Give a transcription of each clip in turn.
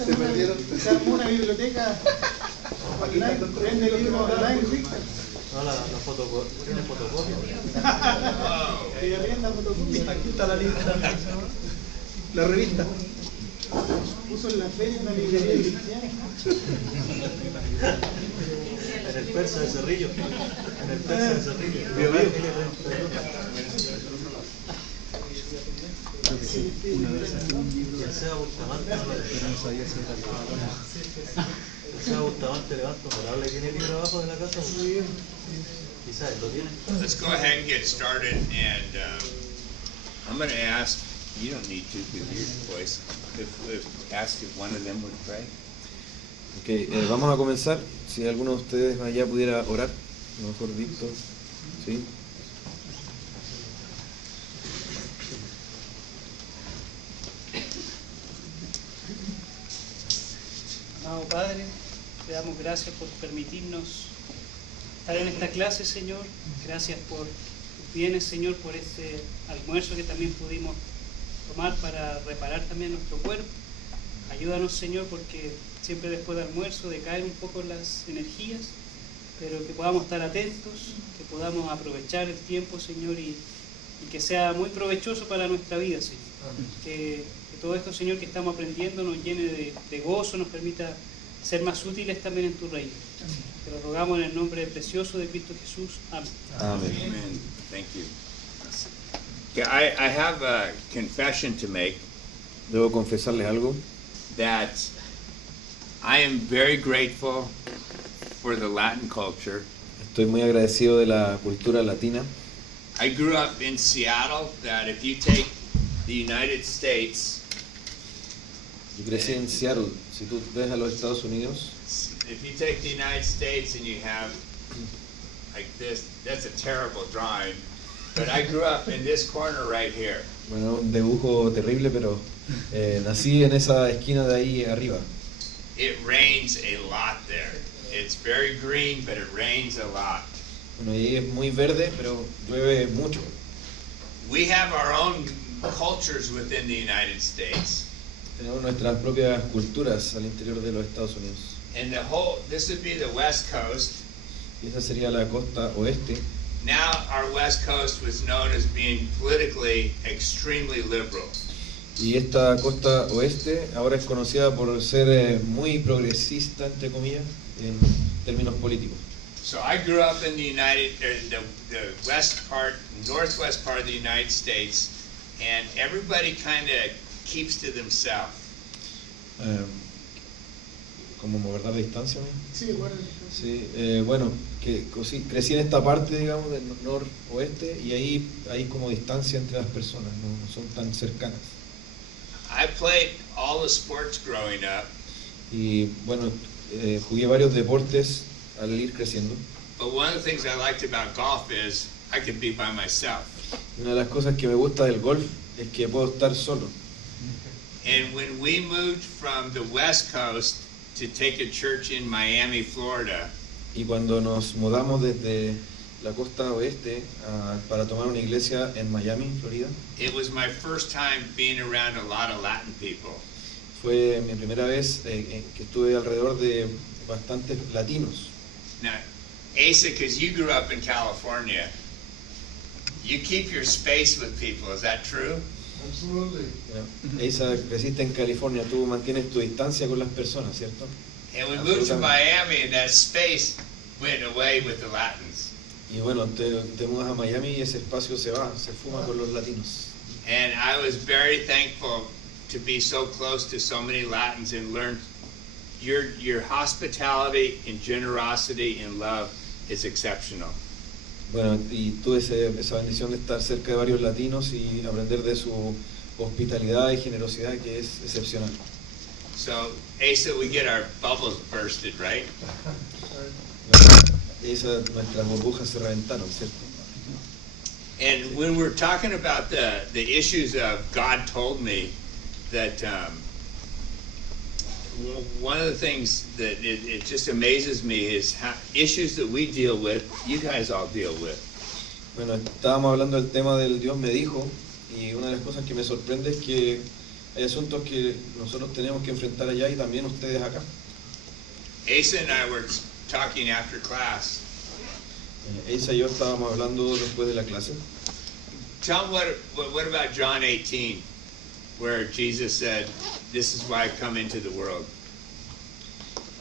Se armó una biblioteca online, vende libros online, Víctor. No, la fotocopia. Y arrienda fotocopia. Aquí está la lista. La revista. Puso en la feria una librería cristiana. En el Persa de Cerrillo. Bio, bio. Y el Seba Bustamante, levanta un palabra y tiene libro abajo de la casa. Quizás lo tiene. Let's go ahead and get started, and I'm going to ask, you don't need to give your voice, ask if one of them would pray. Okay, vamos a comenzar. Si alguno de ustedes allá pudiera orar, a lo mejor Víctor, ¿sí? Amado Padre, te damos gracias por permitirnos estar en esta clase, Señor. Gracias por tus bienes, Señor, por este almuerzo que también pudimos tomar para reparar también nuestro cuerpo. Ayúdanos, Señor, porque siempre después del almuerzo decaen un poco las energías, pero que podamos estar atentos, que podamos aprovechar el tiempo, Señor, y que sea muy provechoso para nuestra vida, Señor. Que todo esto, Señor, que estamos aprendiendo nos llene de gozo, nos permita ser más útiles también en tu reino. Te lo rogamos en el nombre precioso de Cristo Jesús. Amén. Amén. Amen. Thank you. Okay, I have a confession to make Debo confesarles algo. that I am very grateful for the Latin culture. Estoy muy agradecido de la cultura latina. I grew up in Seattle, that if you take the United States, Yo crecí en Seattle. Si tú ves a los Estados Unidos, if you take the United States and you have like this, that's a terrible drawing, but I grew up in this corner right here. bueno, un dibujo terrible, pero nací en esa esquina de ahí arriba. It rains a lot there. It's very green, but it rains a lot. Bueno, y ahí es muy verde, pero llueve mucho. We have our own cultures within the United States. Tenemos nuestras propias culturas al interior de los Estados Unidos. And this would be the West Coast. Y esa sería la costa oeste. Now our West Coast was known as being politically extremely liberal. Y esta costa oeste ahora es conocida por ser muy progresista, entre comillas, en términos políticos. So I grew up in the northwest part of the United States, and everybody kind of keeps to themselves. Como guardar distancia, ¿no? Sí, bueno. Sí, bueno, sí, crecí en esta parte, digamos, del noroeste, y ahí hay como distancia entre las personas, no son tan cercanas. I played all the sports growing up, Y bueno, jugué varios deportes al ir creciendo. but one of the things I liked about golf is I could be by myself. Una de las cosas que me gusta del golf es que puedo estar solo. And when we moved from the West Coast to take a church in Miami, Florida, Y cuando nos mudamos desde la costa oeste para tomar una iglesia en Miami, Florida, it was my first time being around a lot of Latin people. fue mi primera vez que estuve alrededor de bastantes latinos. Now, Asa, because you grew up in California, you keep your space with people, is that true? Absolutely. Isa, creciste en California, tú mantienes tu distancia con las personas, ¿cierto? And we moved to Absolutamente. Miami, and that space went away with the Latins. Y bueno, te mudas a Miami y ese espacio se fuma con los latinos. And I was very thankful to be so close to so many Latins and learn your hospitality and generosity and love is exceptional. Bueno, y tuve esa bendición de estar cerca de varios latinos y aprender de su hospitalidad y generosidad, que es excepcional. So, Asa, we get our bubbles bursted, right? Nuestras burbujas se reventaron, ¿cierto? And when we're talking about the issues of God told me that one of the things that it just amazes me is how issues that we deal with, you guys all deal with. Bueno, estábamos hablando del tema del Dios me dijo, y una de las cosas que me sorprende es que Hay asuntos que nosotros tenemos que enfrentar allá y también ustedes acá. Asa and I were talking after class. Asa y yo estábamos hablando después de la clase. Tell them what about John 18, where Jesus said, "This is why I come into the world."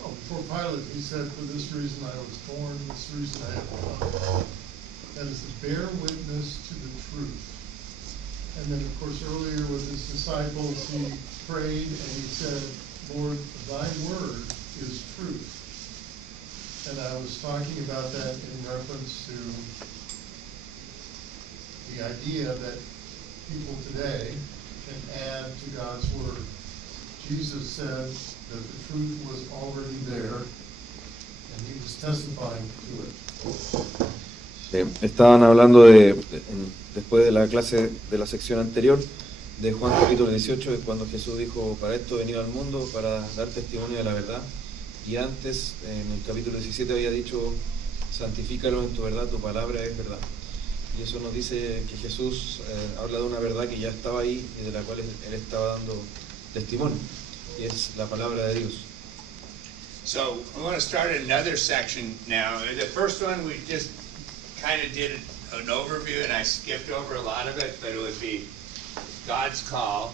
Oh, before Pilate, he said, "For this reason I was born, this reason I have come." That is to bear witness to the truth. And then, of course, earlier with his disciples, he prayed and he said, "Lord, thy word is truth." And I was talking about that in reference to the idea that people today can add to God's word. Jesus said that the truth was already there, and he was testifying to it. Estaban hablando después de la clase de la sección anterior, de Juan capítulo 18, de cuando Jesús dijo, para esto he venido al mundo, para dar testimonio de la verdad. Y antes, en el capítulo 17, había dicho, santifícalo en tu verdad, tu palabra es verdad. Y eso nos dice que Jesús habla de una verdad que ya estaba ahí y de la cual Él estaba dando testimonio. Y es la palabra de Dios. So I want to start another section now. The first one we just kind of did an overview and I skipped over a lot of it, but it would be God's call.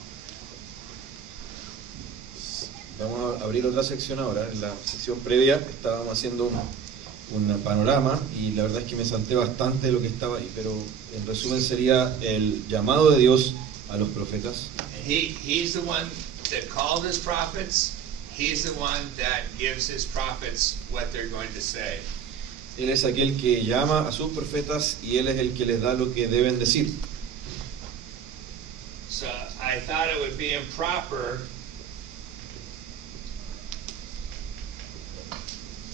Vamos a abrir otra sección ahora. En la sección previa estábamos haciendo un panorama y la verdad es que me salté bastante de lo que estaba ahí, pero en resumen sería el llamado de Dios a los profetas. He's the one that called his prophets. He's the one that gives his prophets what they're going to say. Él es aquel que llama a sus profetas y Él es el que les da lo que deben decir. So I thought it would be improper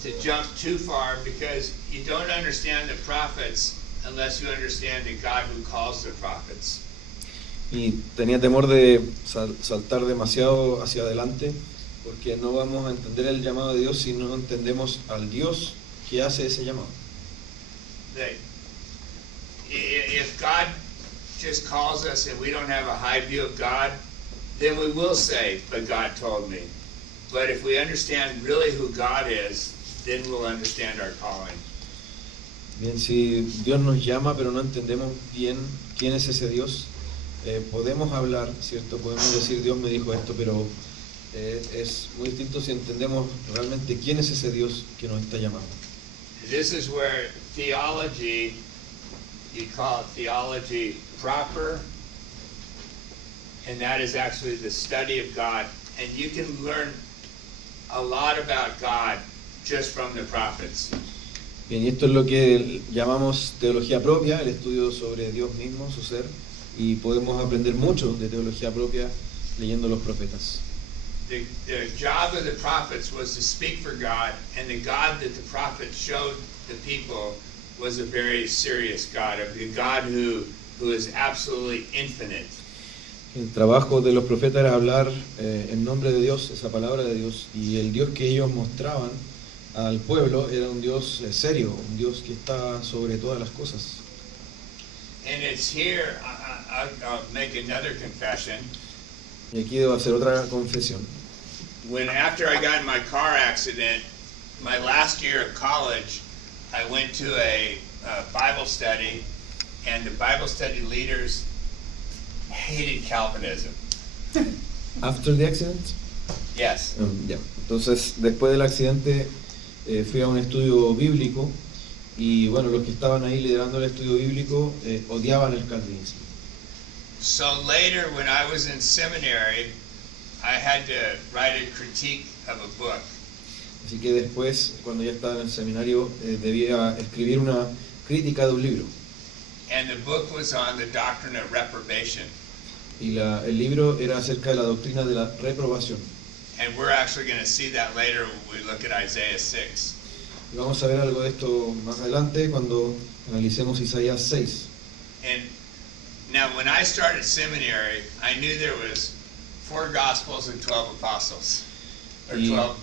to jump too far because you don't understand the prophets unless you understand the God who calls the prophets. Y tenía temor de saltar demasiado hacia adelante porque no vamos a entender el llamado de Dios si no entendemos al Dios que hace ese llamado. That if God just calls us and we don't have a high view of God, then we will say, but God told me. But if we understand really who God is, then we'll understand our calling. Bien, si Dios nos llama pero no entendemos bien quién es ese Dios, podemos hablar, ¿cierto? Podemos decir Dios me dijo esto, pero es muy distinto si entendemos realmente quién es ese Dios que nos está llamando. This is where theology, you call it theology proper, and that is actually the study of God. And you can learn a lot about God just from the prophets. Bien, y esto es lo que llamamos teología propia, el estudio sobre Dios mismo, su ser, y podemos aprender mucho de teología propia leyendo los profetas. The job of the prophets was to speak for God, and the God that the prophets showed the people was a very serious God, a God who is absolutely infinite. El trabajo de los profetas era hablar en nombre de Dios, esa palabra de Dios, y el Dios que ellos mostraban al pueblo era un Dios serio, un Dios que está sobre todas las cosas. And it's here, I'll make another confession. Y aquí debo hacer otra confesión. When after I got in my car accident, my last year of college, I went to a Bible study, and the Bible study leaders hated Calvinism. After the accident? Yes. Ya. Entonces, después del accidente, fui a un estudio bíblico y bueno, los que estaban ahí liderando el estudio bíblico odiaban el calvinismo. So later, when I was in seminary, I had to write a critique of a book. Así que después, cuando ya estaba en el seminario, debía escribir una crítica de un libro. And the book was on the doctrine of reprobation. Y el libro era acerca de la doctrina de la reprobación. And we're actually going to see that later when we look at Isaiah 6. Y vamos a ver algo de esto más adelante cuando analicemos Isaías 6. And now when I started seminary, I knew there was 4 Gospels and 12 apostles, or 12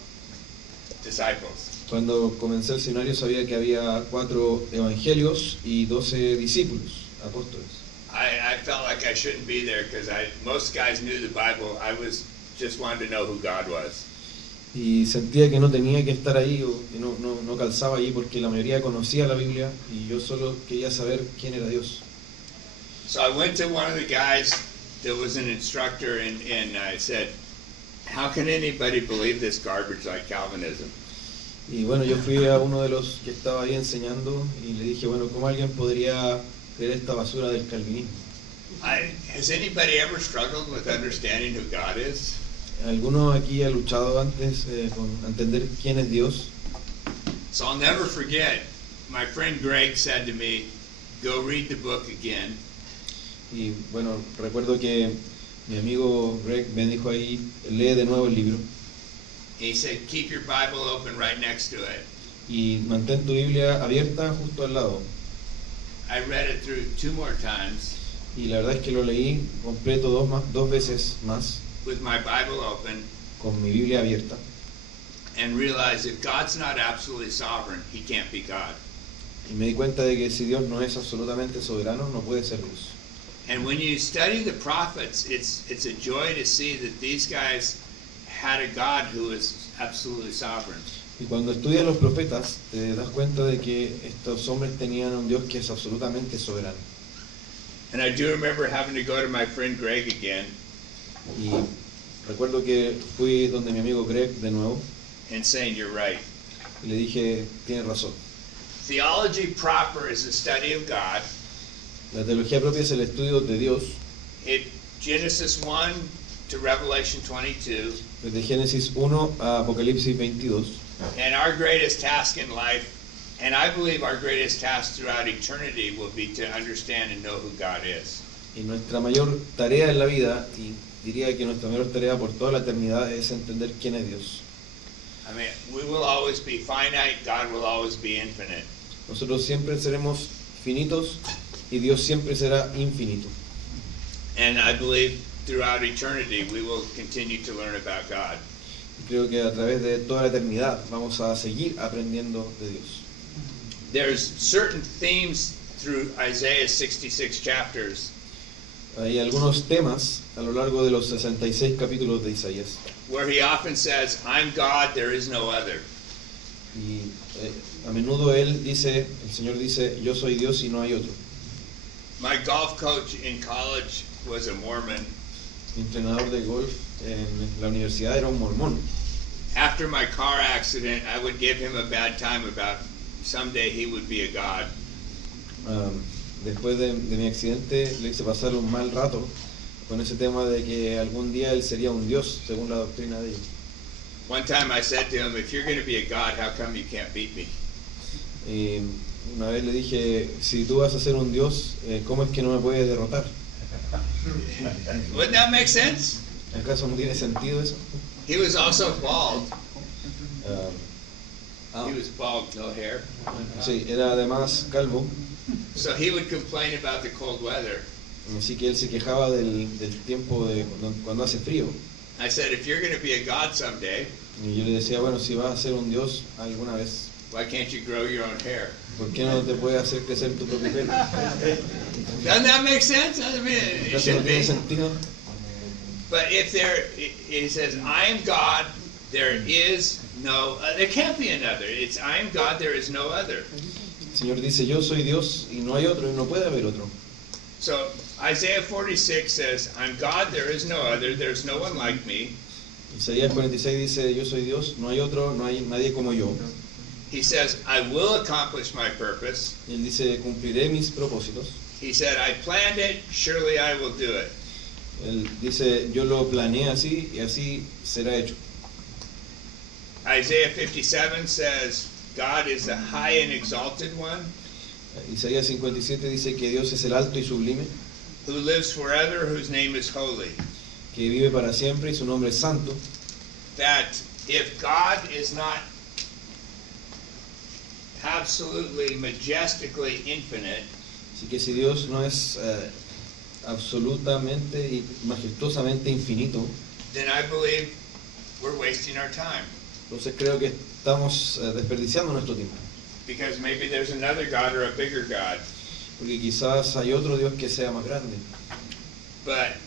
disciples. Cuando comencé el seminario sabía que había 4 evangelios y 12 discípulos, apóstoles. I felt like I shouldn't be there because most guys knew the Bible. I was just wanted to know who God was. Y sentía que no tenía que estar ahí o que no calzaba ahí porque la mayoría conocía la Biblia y yo solo quería saber quién era Dios. So I went to one of the guys that was an instructor and I said, how can anybody believe this garbage like Calvinism? Y bueno, yo fui a uno de los que estaba ahí enseñando y le dije, bueno, ¿cómo alguien podría creer esta basura del calvinismo? Has anybody ever struggled with understanding who God is? ¿Alguno aquí ha luchado antes con entender quién es Dios? So I'll never forget, my friend Greg said to me, go read the book again. Y bueno, recuerdo que mi amigo Greg me dijo ahí, lee de nuevo el libro He said, keep your Bible open right next to it. y mantén tu Biblia abierta justo al lado. I read it through 2 more times Y la verdad es que lo leí completo dos veces más with my Bible open con mi Biblia abierta and realized if God's not absolutely sovereign, he can't be God. y me di cuenta de que si Dios no es absolutamente soberano, no puede ser Dios. And when you study the prophets, it's a joy to see that these guys had a God who is absolutely sovereign. Y cuando estudias los profetas, te das cuenta de que estos hombres tenían un Dios que es absolutamente soberano. And I do remember having to go to my friend Greg again Y recuerdo que fui donde mi amigo Greg de nuevo and saying, you're right. y le dije, tienes razón. Theology proper is the study of God. La teología propia es el estudio de Dios, Genesis 1 to Revelation 22. desde Génesis 1 a Apocalipsis 22. And our greatest task in life, and I believe our greatest task throughout eternity, will be to understand and know who God is. Y nuestra mayor tarea en la vida, y diría que nuestra mayor tarea por toda la eternidad, es entender quién es Dios. I mean, we will always be finite, God will always be infinite. Nosotros siempre seremos finitos y Dios siempre será infinito. And I believe throughout eternity we will continue to learn about God. Y creo que a través de toda la eternidad vamos a seguir aprendiendo de Dios. There's certain themes through Isaiah's 66 chapters Hay algunos temas a lo largo de los 66 capítulos de Isaías. where he often says, I'm God, there is no other. Y a menudo el Señor dice, yo soy Dios y no hay otro. My golf coach in college was a Mormon. Mi entrenador de golf en la universidad era un mormón. After my car accident, I would give him a bad time about someday he would be a god. Después de mi accidente le hice pasar un mal rato con ese tema de que algún día él sería un Dios, según la doctrina de ellos. One time I said to him, if you're going to be a god, how come you can't beat me? Y una vez le dije, si tú vas a ser un Dios, ¿cómo es que no me puedes derrotar? Wouldn't that make sense? ¿Acaso no tiene sentido eso? He was also bald. Ah, He was bald, no hair. sí, era además calvo, So he would complain about the cold weather. así que él se quejaba del tiempo de cuando hace frío. I said, if you're going to be a god someday, Y yo le decía, bueno, si vas a ser un Dios alguna vez, why can't you grow your own hair? ¿por qué no te puedes hacer crecer tu propio pelo? Doesn't that make sense? I mean, it ¿Acaso no should tiene be. sentido? But if he says, I am God, there is no, there can't be another. It's, I am God, there is no other. El Señor dice, yo soy Dios y no hay otro y no puede haber otro. So Isaiah 46 says, I'm God, there is no other, there's no one like me. Isaías 46 dice, yo soy Dios, no hay otro, no hay nadie como yo. He says, I will accomplish my purpose. Y él dice, cumpliré mis propósitos. He said, I planned it, surely I will do it. Él dice, yo lo planeé así y así será hecho. Isaiah 57 says, God is the high and exalted one, Isaías 57 dice que Dios es el alto y sublime, who lives forever, whose name is holy. que vive para siempre y su nombre es santo. That if God is not absolutely, majestically infinite, Así que si Dios no es absolutamente y majestuosamente infinito, then I believe we're wasting our time. entonces creo que estamos desperdiciando nuestro tiempo. Because maybe there's another God or a bigger God. porque quizás hay otro Dios que sea más grande. But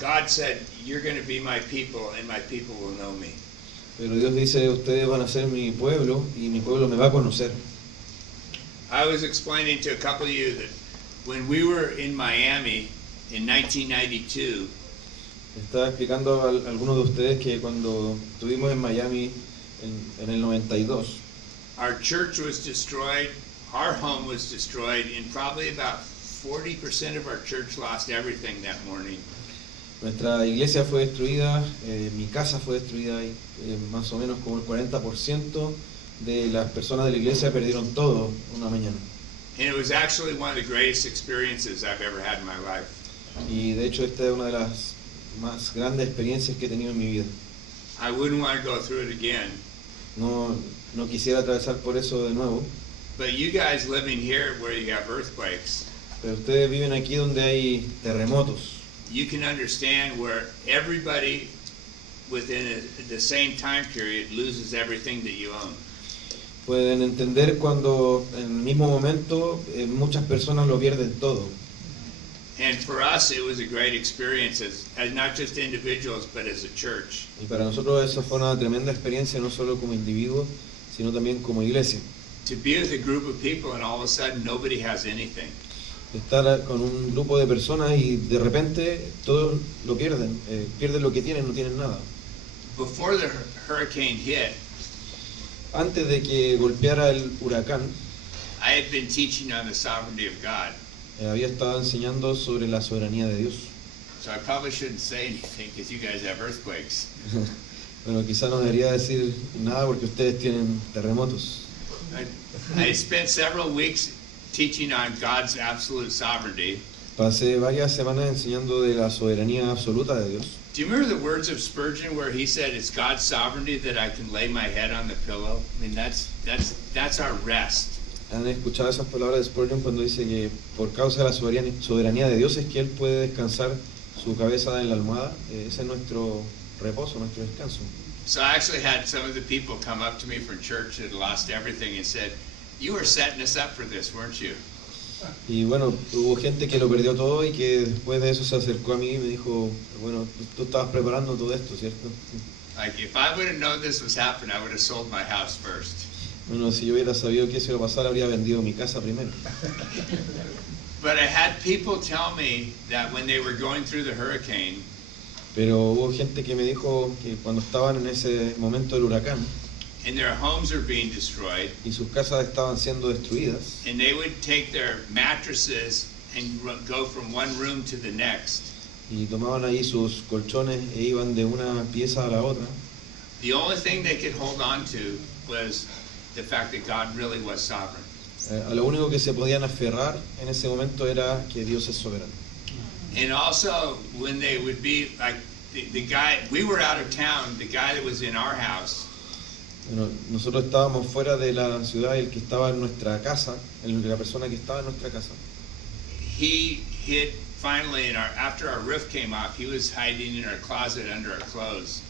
God said, you're going to be my people and my people will know me. Pero Dios dice, ustedes van a ser mi pueblo y mi pueblo me va a conocer. I was explaining to a couple of you that when we were in Miami in 1992, Estaba explicando a algunos de ustedes que cuando estuvimos en Miami en el 92, our church was destroyed, our home was destroyed, and probably about 40% of our church lost everything that morning. nuestra iglesia fue destruida, mi casa fue destruida y más o menos como el 40% de las personas de la iglesia perdieron todo una mañana. And it was actually one of the greatest experiences I've ever had in my life. Y de hecho esta es una de las más grandes experiencias que he tenido en mi vida. I wouldn't want to go through it again. No quisiera atravesar por eso de nuevo, But you guys living here where you have earthquakes, pero ustedes viven aquí donde hay terremotos. you can understand where everybody within the same time period loses everything that you own. Pueden entender cuando en el mismo momento muchas personas lo pierden todo. And for us, it was a great experience as not just individuals, but as a church. Y para nosotros eso fue una tremenda experiencia, no solo como individuos, sino también como iglesia. To be with a group of people and all of a sudden nobody has anything. Estar con un grupo de personas y de repente todos lo pierden, pierden lo que tienen, no tienen nada. Before the hurricane hit, Antes de que golpeara el huracán, I had been teaching on the sovereignty of God. había estado enseñando sobre la soberanía de Dios. So I probably shouldn't say anything because you guys have earthquakes. Bueno, quizá no debería decir nada porque ustedes tienen terremotos. I spent several weeks teaching on God's absolute sovereignty. Pasé varias semanas enseñando de la soberanía absoluta de Dios. Do you remember the words of Spurgeon where he said, "It's God's sovereignty that I can lay my head on the pillow"? I mean, that's our rest. ¿Han escuchado esas palabras de Spurgeon cuando dice que por causa de la soberanía de Dios es que Él puede descansar su cabeza en la almohada? Ese es nuestro reposo, nuestro descanso. So I actually had some of the people come up to me from church that had lost everything and said, "You were setting us up for this, weren't you?" Y bueno, hubo gente que lo perdió todo y que después de eso se acercó a mí y me dijo, bueno, tú estabas preparando todo esto, ¿cierto? Like, if I would have known this was happening, I would have sold my house first. Bueno, si yo hubiera sabido que eso iba a pasar, habría vendido mi casa primero. But I had people tell me that when they were going through the hurricane, Pero hubo gente que me dijo que cuando estaban en ese momento del huracán and their homes were being destroyed, y sus casas estaban siendo destruidas, and they would take their mattresses and go from one room to the next. y tomaban ahí sus colchones e iban de una pieza a la otra, The only thing they could hold on to was the fact that God really was sovereign. a lo único que se podían aferrar en ese momento era que Dios es soberano. And also, when they would be like the guy, we were out of town, the guy that was in our house, Bueno, nosotros estábamos fuera de la ciudad y el que estaba en nuestra casa, la persona que estaba en nuestra casa, he hid finally after our roof came off, he was hiding in our closet under our clothes.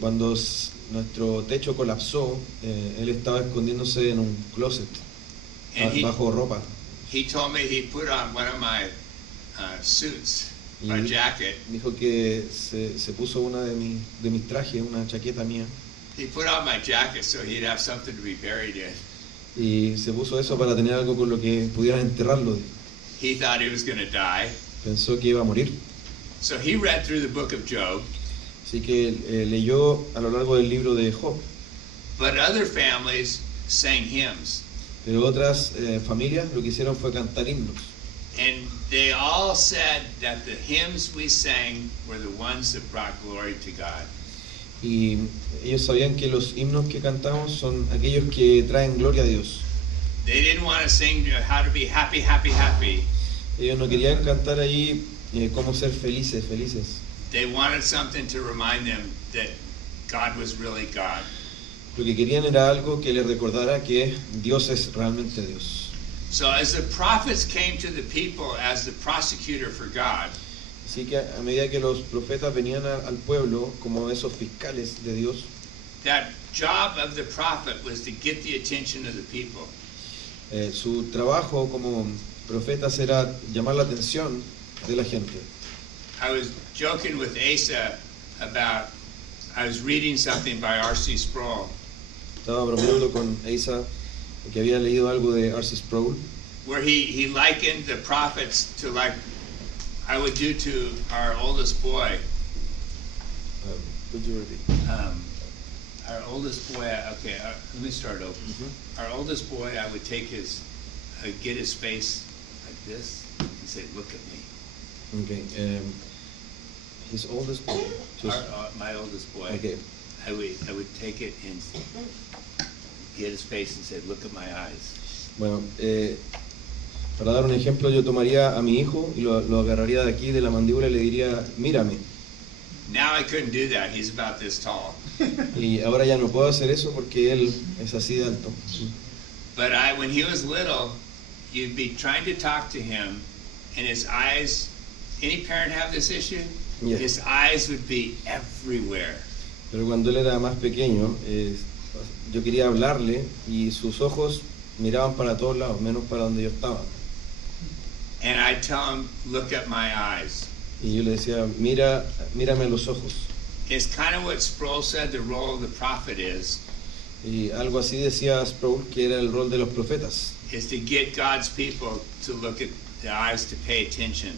cuando nuestro techo colapsó, él estaba escondiéndose en un closet, And bajo ropa. he told me he put on one of my suits, my Y jacket. dijo que se puso una de mis trajes, una chaqueta mía, He put on my jacket so he'd have something to be buried in. y se puso eso para tener algo con lo que pudieran enterrarlo. He thought he was going to die. Pensó que iba a morir. So he read through the book of Job, Así que leyó a lo largo del libro de Job. but other families sang hymns. Pero otras familias lo que hicieron fue cantar himnos. And they all said that the hymns we sang were the ones that brought glory to God. Y ellos sabían que los himnos que cantamos son aquellos que traen gloria a Dios. They didn't want to sing how to be happy, happy, happy. Ellos no querían cantar ahí cómo ser felices, felices. They wanted something to remind them that God was really God. Lo que querían era algo que les recordara que Dios es realmente Dios. So as the prophets came to the people as the prosecutor for God, Así que a medida que los profetas venían al pueblo como esos fiscales de Dios, that job of the prophet was to get the attention of the people. Su trabajo como profetas era llamar la atención de la gente. I was joking with Asa about, I was reading something by R.C. Sproul, Estaba bromeando con Asa que había leído algo de R.C. Sproul, where he likened the prophets to like I would do to our oldest boy. Could you repeat? Our oldest boy, okay, let me start over. Our oldest boy, I would take I'd get his face like this and say, look at me. Okay. His oldest boy. My oldest boy. Okay. I would take it and get his face and say, look at my eyes. Bueno, para dar un ejemplo, yo tomaría a mi hijo y lo agarraría de aquí, de la mandíbula, y le diría, mírame. Now I couldn't do that. He's about this tall. Y ahora ya no puedo hacer eso porque él es así de alto. But when he was little, you'd be trying to talk to him, and his eyes, any parent have this issue? Yeah. His eyes would be everywhere. Pero cuando él era más pequeño, yo quería hablarle y sus ojos miraban para todos lados, menos para donde yo estaba. And I'd tell him, look at my eyes. Y yo le decía, mírame a los ojos. It's kind of what Sproul said the role of the prophet is Y algo así decía Sproul que era el rol de los profetas. to get God's people to look at the eyes, to pay attention.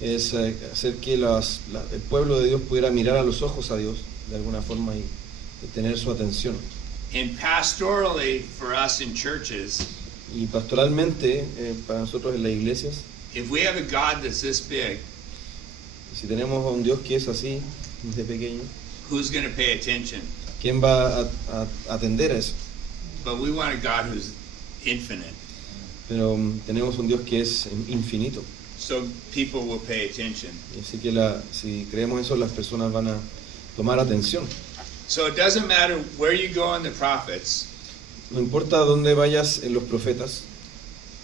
Es hacer que el pueblo de Dios pudiera mirar a los ojos a Dios de alguna forma y tener su atención. And pastorally, for us in churches, Y pastoralmente, para nosotros en las iglesias, if we have a God that's this big, si tenemos a un Dios que es así, de pequeño, who's going to pay attention? ¿quién va a atender a eso? But we want a God who's infinite, Pero tenemos un Dios que es infinito. so people will pay attention. Y así que si creemos eso, las personas van a tomar atención. So it doesn't matter where you go in the prophets, No importa dónde vayas en los profetas,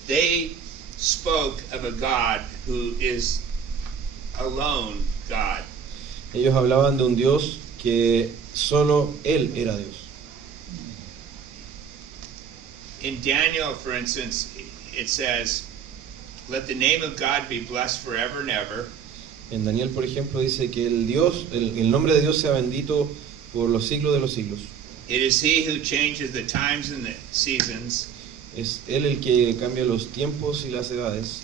they spoke of a God who is alone God. ellos hablaban de un Dios que solo Él era Dios. In Daniel, for instance, it says, let the name of God be blessed forever and ever. En Daniel, por ejemplo, dice que el nombre de Dios sea bendito por los siglos de los siglos. It is he who changes the times and the seasons. Es Él el que cambia los tiempos y las edades.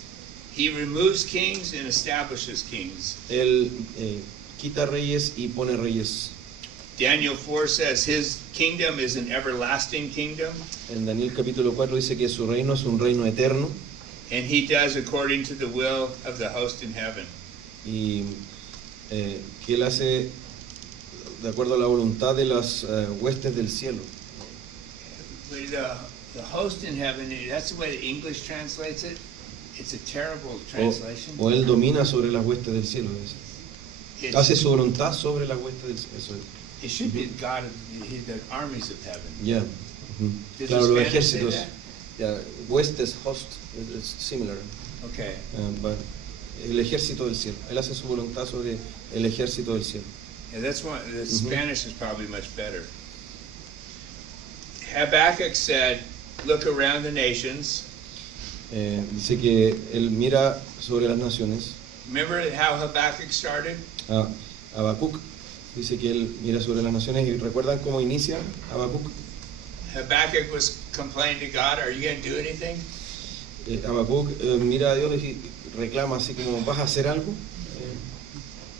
He removes kings and establishes kings. Él quita reyes y pone reyes. Daniel 4 says his kingdom is an everlasting kingdom, En Daniel capítulo 4 dice que su reino es un reino eterno and he does according to the will of the host in heaven. y que Él hace de acuerdo a la voluntad de las huestes del cielo. But the host in heaven, that's the way the English translates it. It's a terrible translation. O Él domina sobre las huestes del cielo. Dice. Hace It's, su voluntad sobre las huestes del cielo. Eso es. it should be the God of the armies of heaven. Ya. Ujú. Does Claro, the los Spanish say ejércitos. that? Ya, huestes, host, es similar. Okay. But el ejército del cielo. Él hace su voluntad sobre el ejército del cielo. Yeah, that's one. The Spanish is probably much better. Habakkuk said, "Look around the nations." Dice que él mira sobre las naciones. Remember how Habakkuk started? Habacuc dice que él mira sobre las naciones y recuerdan cómo inicia Habacuc. Habakkuk was complaining to God, "Are you going to do anything?" Habacuc mira a Dios y reclama así como, ¿vas a hacer algo?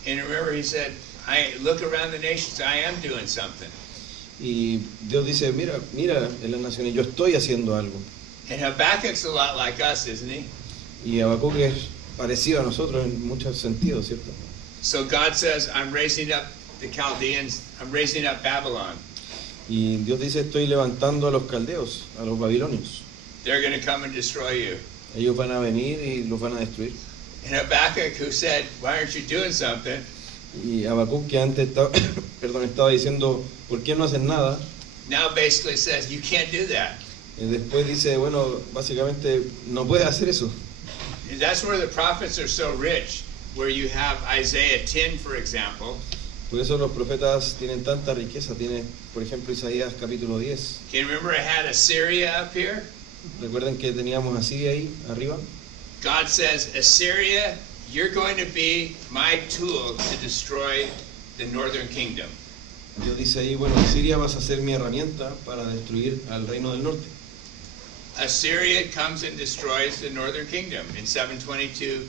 And remember, he said, "I look around the nations. I am doing something." Y Dios dice, mira en las naciones, yo estoy haciendo algo. And Habakkuk's a lot like us, isn't he? Y Habacuc es parecido a nosotros en muchos sentidos, ¿cierto? So God says, "I'm raising up the Chaldeans. I'm raising up Babylon. Y Dios dice, estoy levantando a los caldeos, a los babilonios. They're going to come and destroy you." Ellos van a venir y los van a destruir. And Habakkuk, who said, "Why aren't you doing something?" Y Habacuc, que antes estaba diciendo, ¿por qué no hacen nada? now basically says, "You can't do that." Después dice, bueno, básicamente no puedes hacer eso. And that's where the prophets are so rich, where you have Isaiah 10, for example. Por eso los profetas tienen tanta riqueza. Tiene, por ejemplo, Isaías capítulo 10. Can you remember I had Assyria up here? Recuerden que teníamos a Siria ahí arriba. God says, Assyria, you're going to be my tool to destroy the northern kingdom. Dios dice ahí, bueno, Siria vas a ser mi herramienta para destruir al reino del norte. Assyria comes and destroys the northern kingdom in 722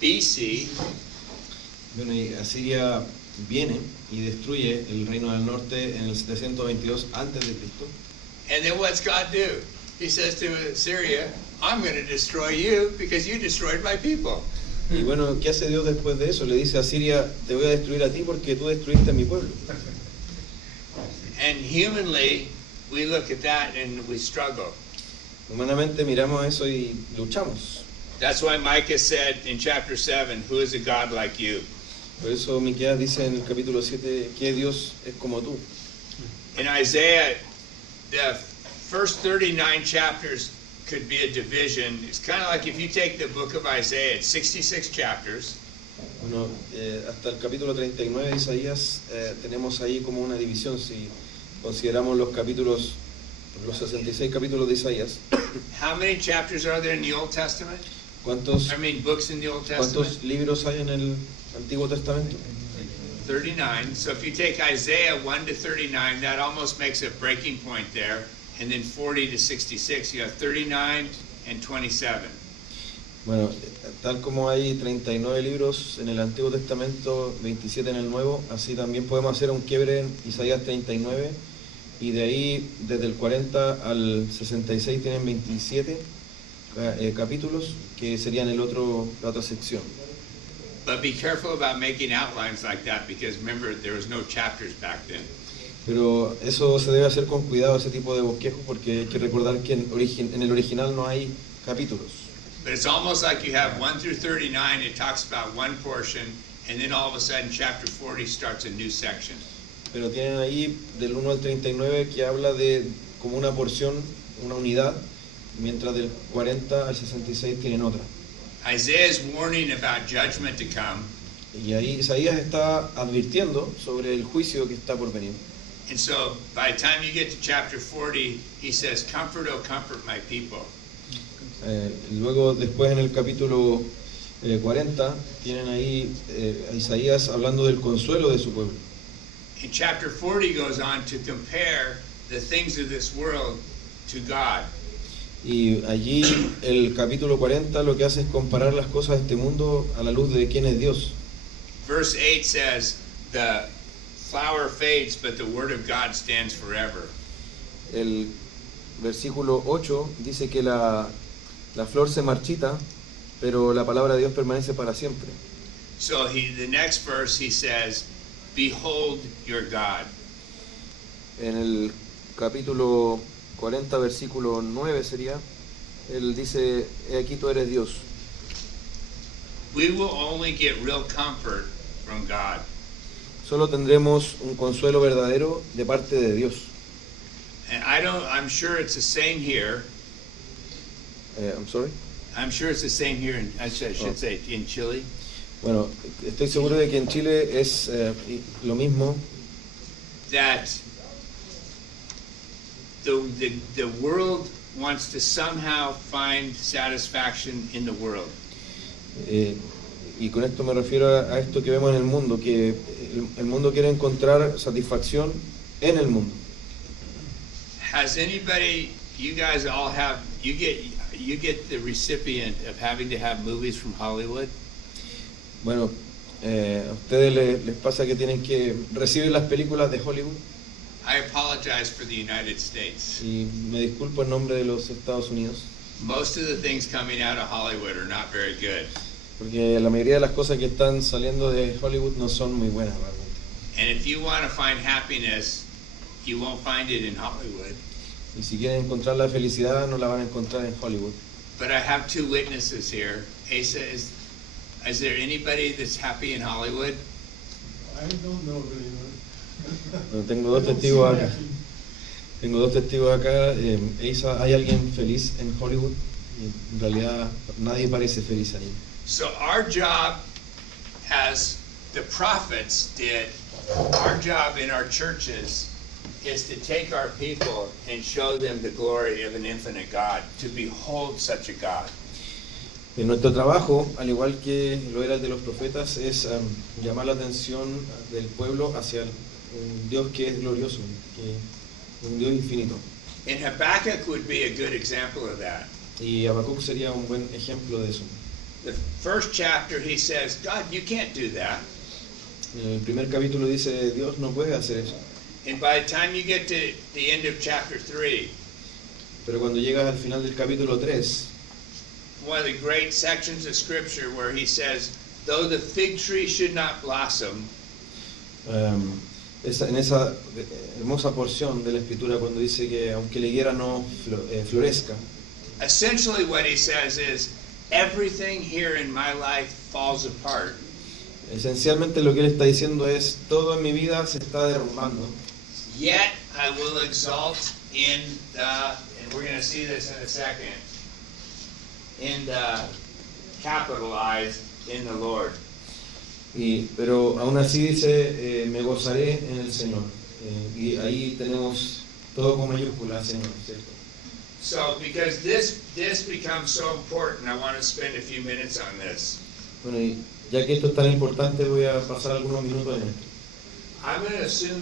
BC. Bueno, y Asiria viene y destruye el reino del norte en el 722 antes de Cristo. And then what's God do? He says to Assyria, I'm going to destroy you because you destroyed my people. Y bueno, ¿qué hace Dios después de eso? Le dice a Siria, te voy a destruir a ti porque tú destruiste a mi pueblo. And humanly, we look at that and we struggle. Humanamente miramos eso y luchamos. That's why Micah said in chapter 7, who is a God like you? Por eso Miqueas dice en el capítulo 7 que Dios es como tú. In Isaiah, the first 39 chapters could be a division. It's kind of like if you take the book of Isaiah, it's 66 chapters. Bueno, hasta el capítulo 39 de Isaías tenemos ahí como una división si consideramos los capítulos, los 66 capítulos de Isaías. How many chapters are there in the Old Testament? ¿Cuántos Books in the Old Testament? ¿Cuántos libros hay en el Antiguo Testamento? 39. So if you take Isaiah 1 to 39, that almost makes a breaking point there. And then 40 to 66, you have 39 and 27. Bueno, tal como hay 39 libros en el Antiguo Testamento, 27 en el Nuevo, así también podemos hacer un quiebre en Isaías 39 y de ahí desde el 40 al 66 tienen 27 capítulos que serían la otra sección. But be careful about making outlines like that because remember, there was no chapters back then. Pero eso se debe hacer con cuidado, ese tipo de bosquejos, porque hay que recordar que en el original no hay capítulos. But it's almost like you have 1 through 39, it talks about one portion, and then all of a sudden chapter 40 starts a new section. Pero tienen ahí del 1 al 39 que habla de como una porción, una unidad, mientras del 40 al 66 tienen otra. Isaiah is warning about judgment to come. Y ahí Isaías está advirtiendo sobre el juicio que está por venir. And so by the time you get to chapter 40, he says, comfort, oh comfort my people. Luego después en el capítulo 40 tienen ahí a Isaías hablando del consuelo de su pueblo. And chapter 40 goes on to compare the things of this world to God. Y allí el capítulo 40 lo que hace es comparar las cosas de este mundo a la luz de quién es Dios. Verse 8 says, the flower fades, but the word of God stands forever. El versículo 8 dice que la flor se marchita, pero la palabra de Dios permanece para siempre. So the next verse he says, behold your God. En el capítulo 40, versículo 9 sería, él dice, he aquí tú eres Dios. We will only get real comfort from God. Solo tendremos un consuelo verdadero de parte de Dios. And I'm sure it's the same here. I'm sorry. I'm sure it's the same here in, I should say, in Chile. Bueno, estoy seguro de que en Chile es lo mismo. That the world wants to somehow find satisfaction in the world. Y con esto me refiero a esto que vemos en el mundo, que el mundo quiere encontrar satisfacción en el mundo. Has anybody, you guys all have, you get the recipient of having to have movies from Hollywood? Bueno, a ustedes les pasa que tienen que recibir las películas de Hollywood. I apologize for the United States. Y me disculpo en nombre de los Estados Unidos. Most of the things coming out of Hollywood are not very good. Porque la mayoría de las cosas que están saliendo de Hollywood no son muy buenas realmente. And if you want to find happiness, you won't find it in Hollywood. Y si quieren encontrar la felicidad, no la van a encontrar en Hollywood. But I have two witnesses here. Asa, is there anybody that's happy in Hollywood? I don't know of anyone. Bueno, tengo dos testigos acá. Tengo dos testigos acá. Asa, ¿hay alguien feliz en Hollywood? Y en realidad nadie parece feliz ahí. So our job, as the prophets did, our job in our churches is to take our people and show them the glory of an infinite God, to behold such a God. En nuestro trabajo, al igual que lo era el de los profetas, es llamar la atención del pueblo hacia un Dios que es glorioso, un Dios infinito. And Habakkuk would be a good example of that. Y Habacuc sería un buen ejemplo de eso. The first chapter he says, God, you can't do that. En el primer capítulo dice, Dios no puede hacer eso. And by the time you get to the end of chapter 3, Pero cuando llegas al final del capítulo 3, one of the great sections of scripture where he says, though the fig tree should not blossom, en esa hermosa porción de la escritura cuando dice que aunque la higuera no florezca, essentially what he says is, everything here in my life falls apart. esencialmente lo que él está diciendo es, todo en mi vida se está derrumbando. Yet I will exalt in the, and we're going to see this in a second, in the capitalized in the Lord. Pero aún así dice, me gozaré en el Señor. Y ahí tenemos todo con mayúsculas, Señor, ¿cierto? So because this becomes so important, I want to spend a few minutes on this. Bueno, y ya que esto es tan importante, voy a pasar algunos minutos en esto. I'm going to assume,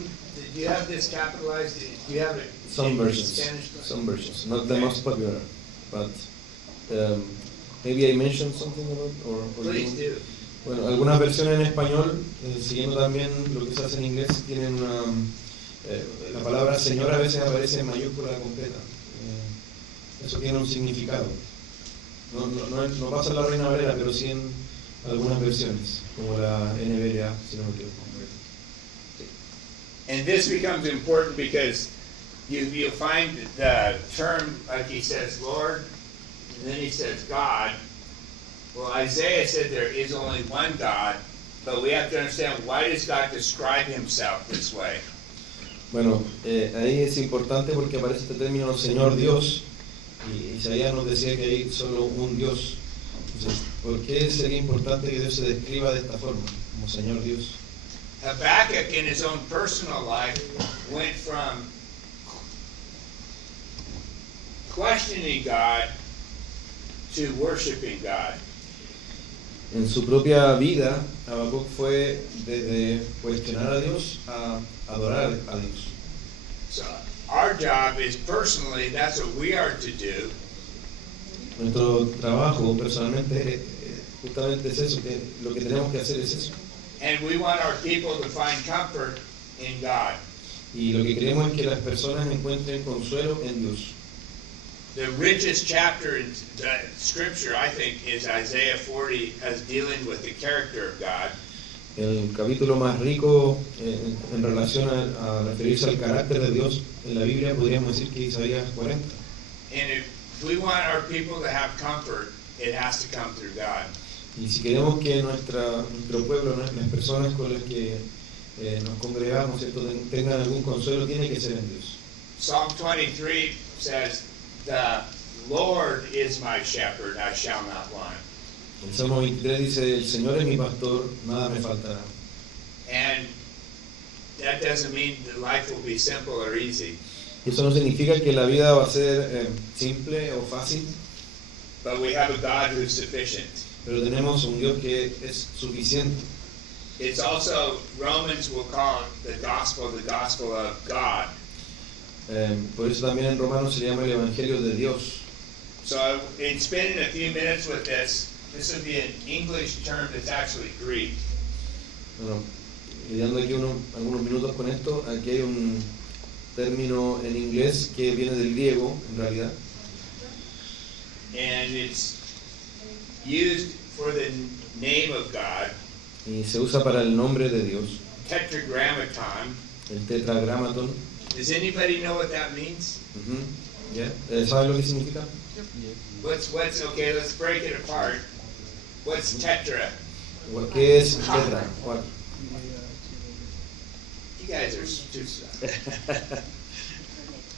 do you have this capitalized? Do you have it Some in versions, Spanish? some versions, not the Okay. most popular, but maybe I mentioned something about, or Please you- do. Bueno, algunas versiones en español, siguiendo también lo que se hace en inglés, tienen una, la palabra Señor a veces aparece en mayúscula completa. Eso tiene un significado. No pasa en la Reina Valera, pero sí en algunas versiones, como la NVLA, si no me equivoco. And this becomes important because you'll find the term, like he says, Lord, and then he says God. Well, Isaiah said there is only one God, but we have to understand, why does God describe himself this way? Bueno, ahí es importante porque aparece este término Señor Dios, y Isaías nos decía que hay solo un Dios. Entonces, ¿por qué sería importante que Dios se describa de esta forma, como Señor Dios? Habakkuk, in his own personal life, went from questioning God to worshiping God. En su propia vida, Habacuc fue desde cuestionar a Dios a adorar a Dios. So our job is personally, that's what we are to do. Nuestro trabajo personalmente justamente es eso, que lo que tenemos que hacer es eso. And we want our people to find comfort in God. Y lo que queremos es que las personas encuentren consuelo en Dios. The richest chapter in the scripture, I think, is Isaiah 40 as dealing with the character of God. El capítulo más rico en relación a referirse al carácter de Dios en la Biblia podríamos decir que Isaías 40. And if we want our people to have comfort, it has to come through God. Y si queremos que nuestro pueblo, las personas con las que nos congregamos, ¿cierto?, tengan algún consuelo, tiene que ser en Dios. Psalm 23 says, the Lord is my shepherd, I shall not want. El Salmo 23 dice, el Señor es mi pastor, nada me faltará. And that doesn't mean that life will be simple or easy, Y eso no significa que la vida va a ser simple o fácil, but we have a God who's sufficient. pero tenemos un Dios que es suficiente. It's also, Romans will call the gospel of God. Por eso también en Romanos se le llama el Evangelio de Dios. So in spending a few minutes with this would be an English term that's actually Greek. Bueno, lidiando aquí algunos minutos con esto, aquí hay un término en inglés que viene del griego, en realidad, And it's used for the name of God, y se usa para el nombre de Dios, tetragrammaton. el tetragramaton. Does anybody know what that means? ¿Ya? ¿Sabes lo que significa? Okay, let's break it apart. What's tetra? ¿Qué es tetra? ¿Cuál? You guys are too smart.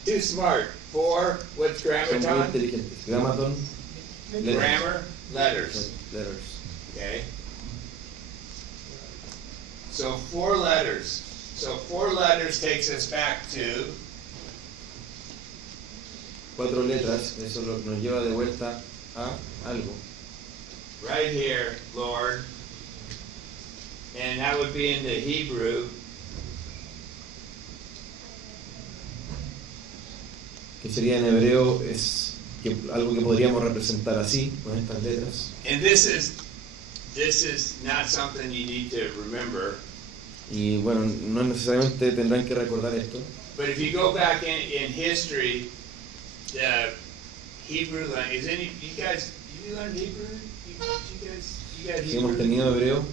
Too smart. 4, what's Son muy grammaton? inteligentes. Gramaton, letters. Grammar, letters. Letters. Okay. So 4 letters. So 4 letters takes us back to 4 letras, eso nos lleva de vuelta a algo. right here, Lord. And that would be in the Hebrew. Que sería en hebreo es algo que podríamos representar así, con estas letras. And this is not something you need to remember. Y bueno, no necesariamente tendrán que recordar esto, But if you go back in history, the Hebrew language, is any, you guys, you learn Hebrew? You got si hemos Hebrew? tenido hebreo,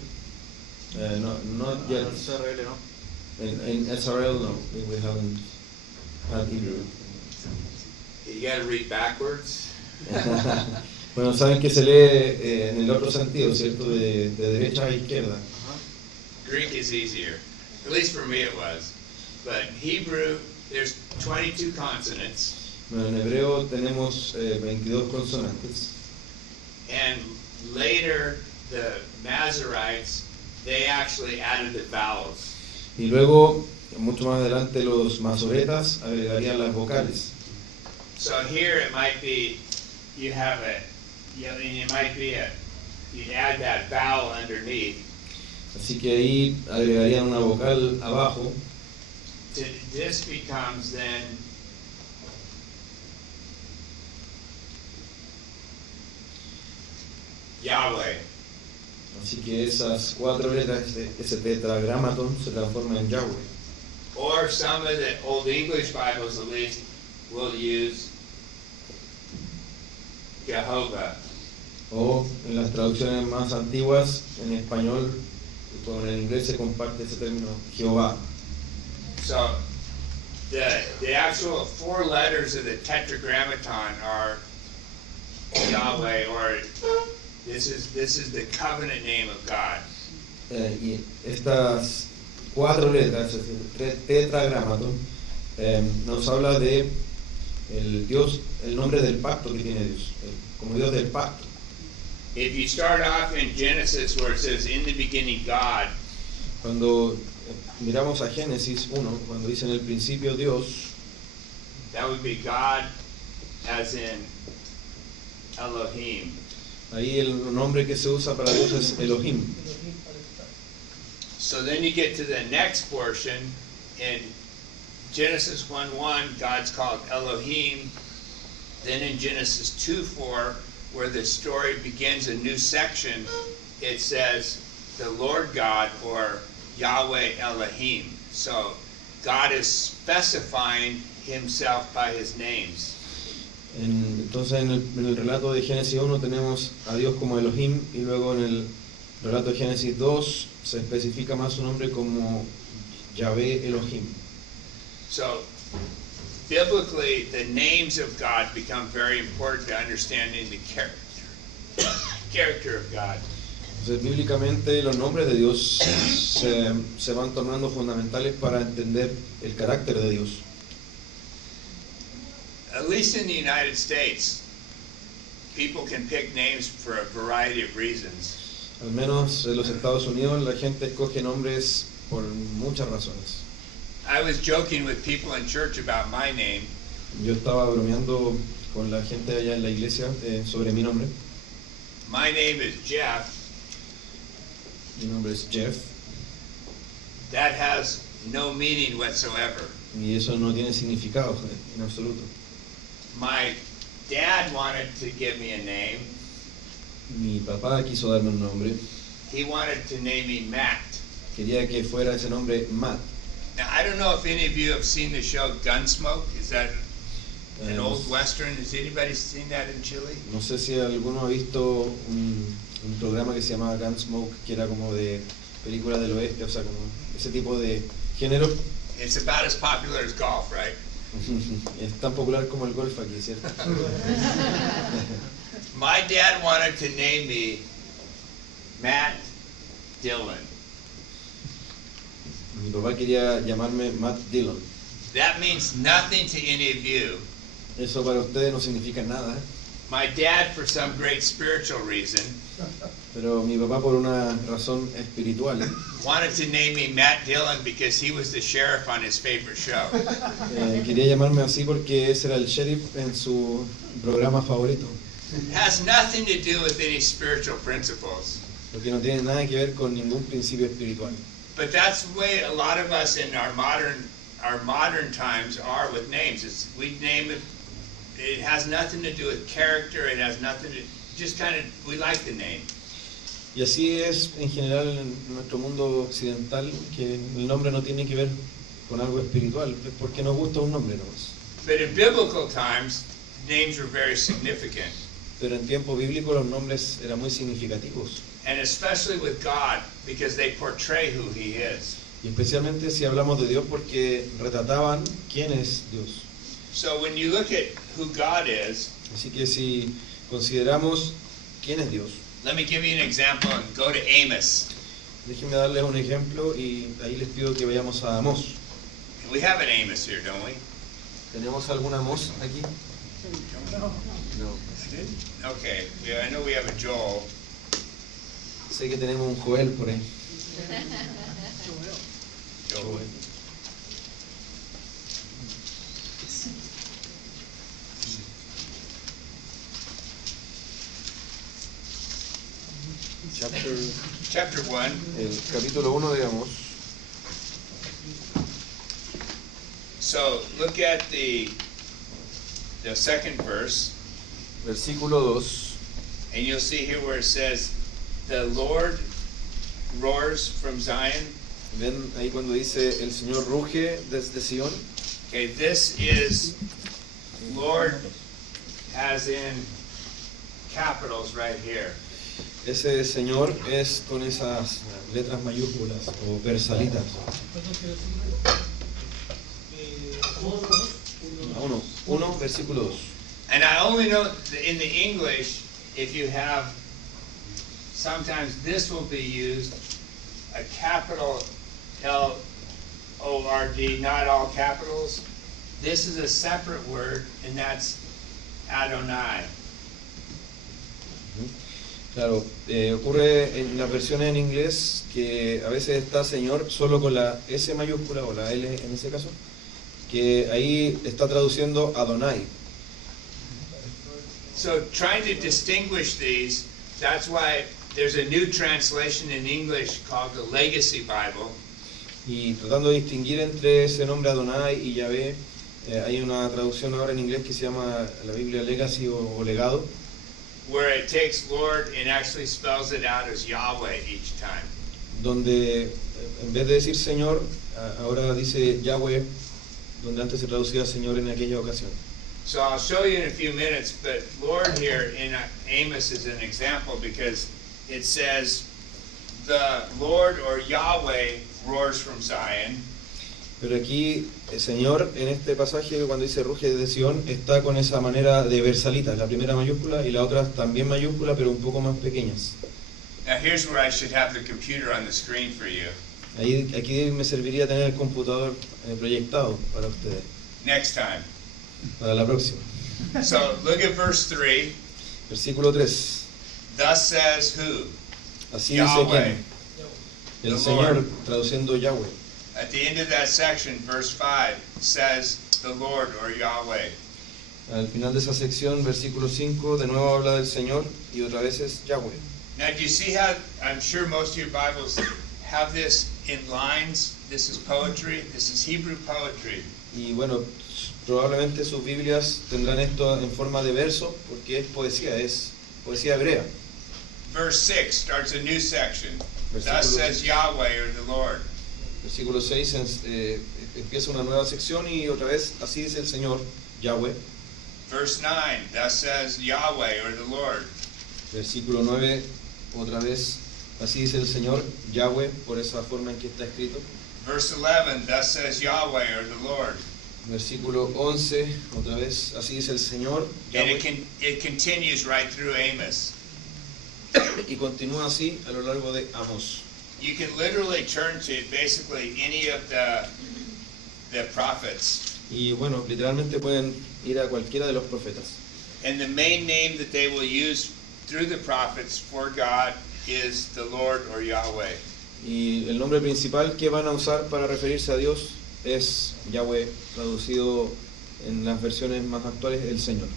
no No, yet. no se revele, ¿no? In Israel, no, we haven't had Hebrew. You gotta read backwards. Bueno, saben que se lee en el otro sentido, ¿cierto? De derecha a izquierda. Greek is easier. At least for me it was. But Hebrew, there's 22 consonants. Bueno, en hebreo tenemos 22 consonantes. And later, the Masoretes, they actually added the vowels. Y luego, mucho más adelante, los masoretas agregarían las vocales. So here it might be, you have it might be you add that vowel underneath. Así que ahí agregarían una vocal abajo. This becomes then Yahweh. Así que esas 4 letras, ese tetragramaton, se transforma en Yahweh. Or some of the Old English Bibles at least will use Jehovah. O en las traducciones más antiguas, en español, con el inglés se comparte ese término, Jehová. So the actual 4 letters of the Tetragrammaton are Yahweh, or this is the covenant name of God. Y estas 4 letras, es decir, tetragramaton, nos habla de el Dios, el nombre del pacto que tiene Dios, como Dios del pacto. If you start off in Genesis where it says, in the beginning God, Cuando miramos a Génesis 1, cuando dice en el principio Dios, that would be God as in Elohim. ahí el nombre que se usa para Dios es Elohim. So then you get to the next portion. In Genesis 1:1, God's called Elohim. Then in Genesis 2:4, where the story begins a new section, it says the Lord God, or Yahweh Elohim. So God is specifying himself by his names. Entonces en el relato de Génesis 1 tenemos a Dios como Elohim, y luego en el relato de Génesis 2 se especifica más su nombre como Yahvé Elohim. So biblically, the names of God become very important to understanding the character of God. Entonces bíblicamente los nombres de Dios se van tornando fundamentales para entender el carácter de Dios. At least in the United States, people can pick names for a variety of reasons. Al menos en los Estados Unidos la gente escoge nombres por muchas razones. I was joking with people in church about my name. Yo estaba bromeando con la gente allá en la iglesia sobre mi nombre. My name is Jeff. Mi nombre es Jeff, That has no meaning whatsoever. y eso no tiene significado en absoluto. My dad wanted to give me a name. Mi papá quiso darme un nombre, He wanted to name me Matt. quería que fuera ese nombre Matt. Now, I don't know if any of you have seen the show Gunsmoke. Is that an no, old Western? Has anybody seen that in Chile? no sé si alguno ha visto un programa que se llamaba Gunsmoke, que era como de películas del oeste, o sea, como ese tipo de género. It's about as popular as golf, right? Es tan popular como el golf aquí, ¿cierto? My dad wanted to name me Matt Dillon. Mi papá quería llamarme Matt Dillon. That means nothing to any of you. Eso para ustedes no significa nada. My dad, for some great spiritual reason, Pero mi papá, por una razón espiritual, wanted to name me Matt Dillon because he was the sheriff on his favorite show. quería llamarme así porque ese era el sheriff en su programa favorito. It has nothing to do with any spiritual principles. Porque no tiene nada que ver con ningún principio espiritual. But that's the way a lot of us in our modern times are with names. We name it. It has nothing to do with character. It has nothing to. Just kind of we like the name. Y así es en general en nuestro mundo occidental, que el nombre no tiene que ver con algo espiritual, es porque nos gusta un nombre nomás. But in biblical times, names were very significant, Pero en tiempo bíblico los nombres eran muy significativos. and especially with God because they portray who He is. Y especialmente si hablamos de Dios porque retrataban quién es Dios. So when you look at who God is, Así que si consideramos quién es Dios, let me give you an example and go to Amos. déjenme darles un ejemplo y ahí les pido que vayamos a Amós. We have an Amos here, don't we? ¿Tenemos algún Amós aquí? No. Okay, yeah, I know we have a Joel. Sé que tenemos un Joel por ahí. Joel. Chapter 1. El capítulo 1 de Amós. So look at the second verse, Versículo 2. and you'll see here where it says, "The Lord roars from Zion." Ven ahí cuando dice el Señor ruge desde Sion. Okay, this is Lord as in capitals right here. Ese Señor es con esas letras mayúsculas o versalitas. Uno, versículo 2. And I only know that in the English, if you have, sometimes this will be used, a capital L-O-R-D, not all capitals. This is a separate word, and that's Adonai. Claro, ocurre en las versiones en inglés que a veces está Señor solo con la S mayúscula o la L en ese caso, que ahí está traduciendo Adonai. So trying to distinguish these, that's why there's a new translation in English called the Legacy Bible. Y tratando de distinguir entre ese nombre Adonai y Yahvé, hay una traducción ahora en inglés que se llama la Biblia Legacy o Legado, Where it takes Lord and actually spells it out as Yahweh each time. donde en vez de decir Señor, ahora dice Yahweh, donde antes se traducía Señor en aquella ocasión. So I'll show you in a few minutes, but Lord here in Amos is an example because it says, the Lord or Yahweh roars from Zion. Pero aquí el Señor en este pasaje cuando dice ruge desde Sion está con esa manera de versalitas, la primera mayúscula y la otra también mayúscula pero un poco más pequeñas. Now here's where I should have the computer on the screen for you. Aquí me serviría tener el computador proyectado para ustedes, Next time. para la próxima. So look at verse 3. Versículo 3. Thus says who? Así Yahweh. dice quién. El The Señor, Lord. traduciendo Yahweh. At the end of that section, verse 5 says the Lord or Yahweh. Al final de esa sección, versículo 5, de nuevo habla del Señor y otra vez es Yahweh. Now, do you see how, I'm sure most of your Bibles have this in lines? This is poetry. This is Hebrew poetry. Y bueno, probablemente sus Biblias tendrán esto en forma de verso porque es poesía hebrea. Verse 6 starts a new section. Versículo Thus says 6. Yahweh or the Lord. Versículo 6 empieza una nueva sección y otra vez así dice el Señor, Yahweh. Verse 9, thus says Yahweh or the Lord. Versículo 9, otra vez así dice el Señor, Yahweh, por esa forma en que está escrito. Verse 11, thus says Yahweh or the Lord. Versículo 11, otra vez así dice el Señor, And Yahweh. it continues right through Amos. Y continúa así a lo largo de Amós. You can literally turn to basically any of the prophets. Y bueno, literalmente pueden ir a cualquiera de los profetas. And the main name that they will use through the prophets for God is the Lord or Yahweh. Y el nombre principal que van a usar para referirse a Dios es Yahweh, traducido en las versiones más actuales, el Señor.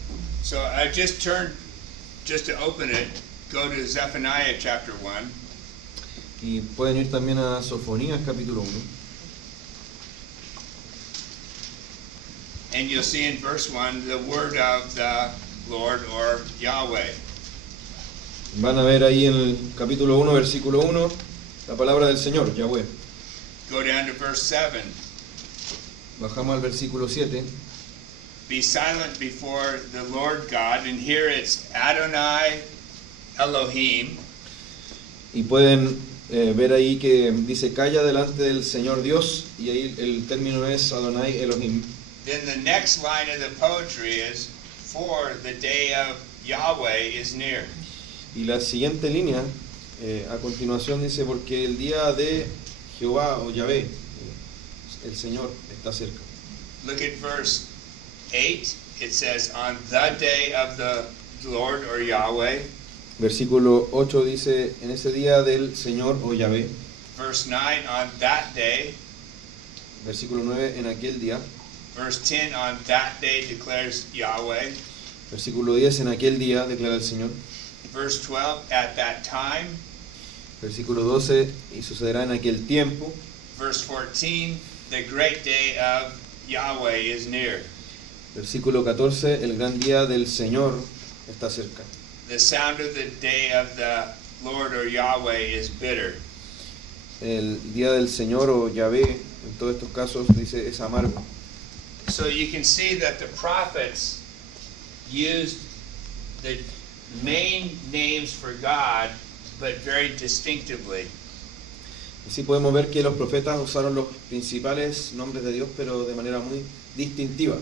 So I just to open it, go to Zephaniah chapter 1. Y pueden ir también a Sofonías capítulo 1. And you'll see in verse 1 the word of the Lord or Yahweh. Van a ver ahí en el capítulo 1, versículo 1, la palabra del Señor, Yahweh. Go down to verse 7. Bajamos al versículo 7. Be silent before the Lord God, and here it's Adonai Elohim. Y pueden ver ahí que dice calla delante del Señor Dios, y ahí el término es Adonai Elohim. Then the next line of the poetry is, for the day of Yahweh is near. Y la siguiente línea, a continuación dice, porque el día de Jehová o Yahvé, el Señor, está cerca. Look at verse 8. It says, on the day of the Lord or Yahweh. Versículo 8 dice, en ese día del Señor o Yahvé. Verse 9, on that day. Versículo 9, en aquel día. Verse 10, on that day declares Yahweh. Versículo 10, en aquel día, declara el Señor. Verse 12, at that time. Versículo 12, y sucederá en aquel tiempo. Verse 14, the great day of Yahweh is near. Versículo 14, el gran día del Señor está cerca. The sound of the day of the Lord or Yahweh is bitter. El día del Señor o Yahvé, en todos estos casos, dice, es amargo. So you can see that the prophets used the main names for God, but very distinctively. Así podemos ver que los profetas usaron los principales nombres de Dios, pero de manera muy distintiva.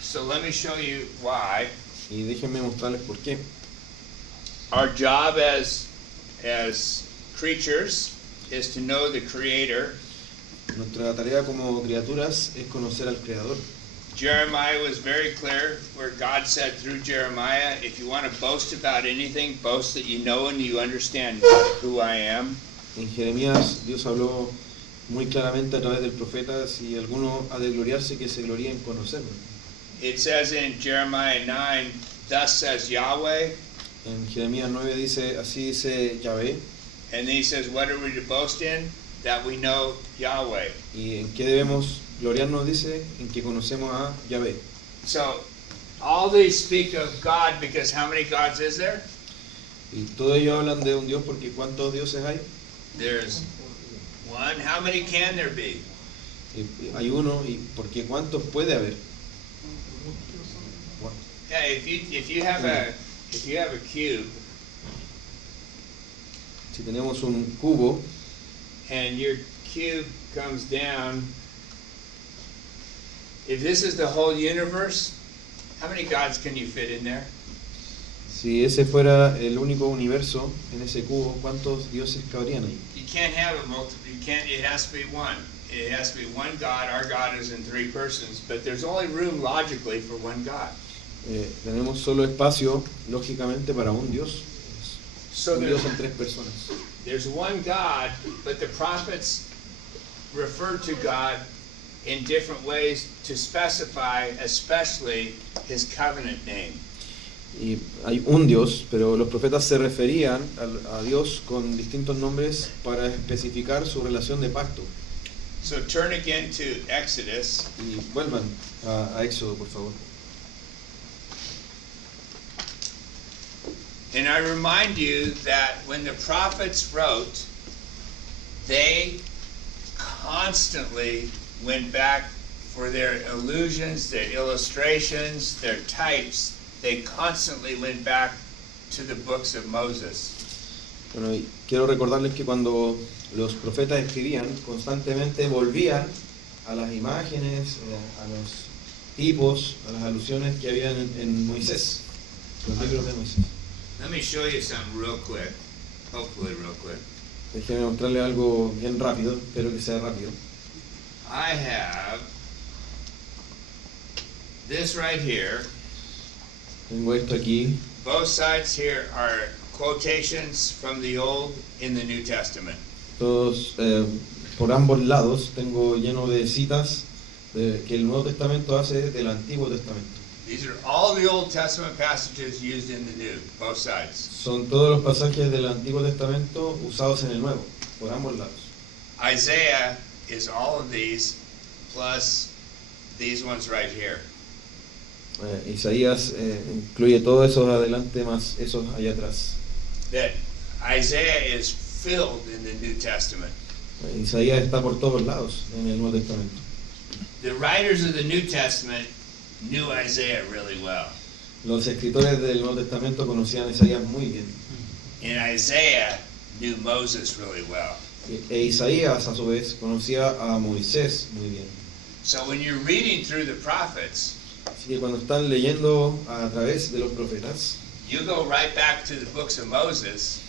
So let me show you why. Y déjenme mostrarles por qué. Our job as creatures is to know the Creator. Nuestra tarea como criaturas es conocer al Creador. Jeremiah was very clear where God said through Jeremiah, if you want to boast about anything, boast that you know and you understand who I am. En Jeremías, Dios habló muy claramente a través del profeta, si alguno ha de gloriarse, que se gloríe en conocerme. It says in Jeremiah 9, thus says Yahweh. En Jeremías 9 dice, así dice Yahvé. And then he says, what are we to boast in? That we know Yahweh. ¿Y en qué debemos gloriarnos? Dice, en que conocemos a Yahvé. So, all these speak of God because how many gods is there? Y todos ellos hablan de un Dios porque ¿cuántos dioses hay? There's one. How many can there be? Hay uno, y porque ¿cuántos puede haber? Yeah, if you have a cube Si tenemos un cubo and your cube comes down, if this is the whole universe, how many gods can you fit in there? si ese fuera el único universo en ese cubo, ¿cuántos dioses cabrían ahí? You can't have a multiple. You can't. It has to be one. It has to be one God. Our God is in three persons, but there's only room logically for one God. Tenemos solo espacio, lógicamente, para un Dios. So Un Dios en tres personas. there's one God, but the prophets refer to God in different ways to specify, especially His covenant name. Y hay un Dios, pero los profetas se referían a Dios con distintos nombres para especificar su relación de pacto. So turn again to Exodus. Y vuelvan a Éxodo, por favor. And I remind you that when the prophets wrote, they constantly went back for their allusions, their illustrations, their types. They constantly went back to the books of Moses. Bueno, y quiero recordarles que cuando los profetas escribían, constantemente volvían a las imágenes, a los tipos, a las alusiones que habían en Moisés, los libros de Moisés. Let me show you something real quick, hopefully real quick. Déjenme mostrarles algo bien rápido, espero que sea rápido. I have this right here. Tengo esto aquí. Both sides here are quotations from the Old in the New Testament. Todos, por ambos lados tengo lleno de citas que el Nuevo Testamento hace del Antiguo Testamento. These are all the Old Testament passages used in the New, both sides. Son todos los pasajes del Antiguo Testamento usados en el Nuevo, por ambos lados. Isaiah is all of these, plus these ones right here. Isaías incluye todos esos adelante más esos allá atrás. That Isaiah is filled in the New Testament. Isaías está por todos lados en el Nuevo Testamento. The writers of the New Testament knew Isaiah really well. Los escritores del Nuevo Testamento conocían a Isaías muy bien. And Isaiah knew Moses really well. E Isaías, a su vez, conocía a Moisés muy bien. So when you're reading through the prophets, Así que cuando están leyendo a través de los profetas, you go right back to the books of Moses,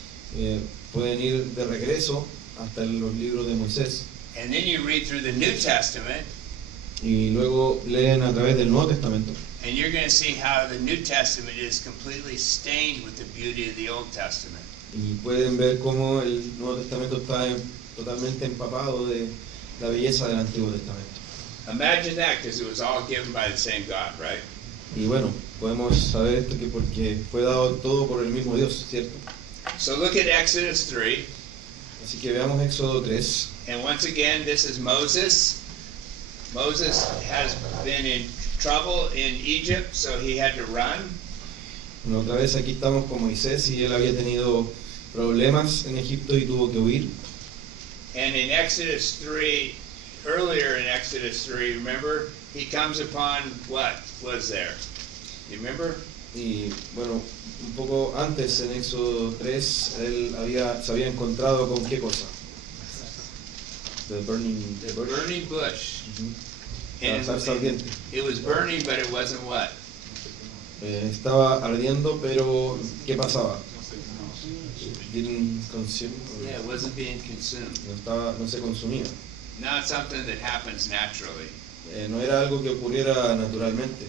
pueden ir de regreso hasta los libros de Moisés and then you read through the New Testament, y luego leen a través del Nuevo Testamento. and you're going to see how the New Testament is completely stained with the beauty of the Old Testament. Y pueden ver cómo el Nuevo Testamento está totalmente empapado de la belleza del Antiguo Testamento. Imagine that, because it was all given by the same God, right? Y bueno, podemos saber esto que porque fue dado todo por el mismo Dios, ¿cierto? So look at Exodus 3, Así que veamos Éxodo 3. and once again, this is Moses. Moses has been in trouble in Egypt, so he had to run. Bueno, otra vez aquí estamos con Moisés y él había tenido problemas en Egipto y tuvo que huir. And in Exodus 3, earlier in Exodus 3, remember, he comes upon what was there? You remember? Y bueno, un poco antes en Éxodo 3, él se había encontrado con qué cosa? The burning The bush. burning bush. Ujú. And La zarza ardiente. it was burning, but it wasn't what? Estaba ardiendo, pero ¿qué pasaba? Didn't consume, Yeah, it wasn't being consumed. no se consumía. Not something that happens naturally. No era algo que ocurriera naturalmente.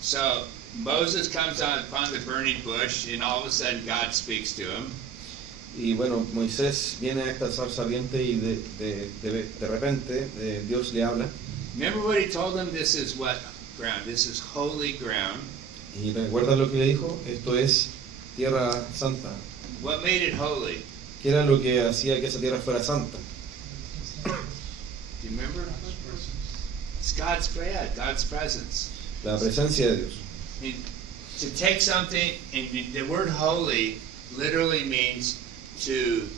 So Moses comes upon the burning bush, and all of a sudden God speaks to him. Y bueno, Moisés viene a esta zarza ardiente y de repente Dios le habla. Remember what he told him? This is what ground? This is holy ground. Y recuerda lo que le dijo, esto es tierra santa. What made it holy? ¿Qué era lo que hacía que esa tierra fuera santa? Do you remember? It's God's presence. La presencia de Dios. I mean, to take something, and the word holy literally means to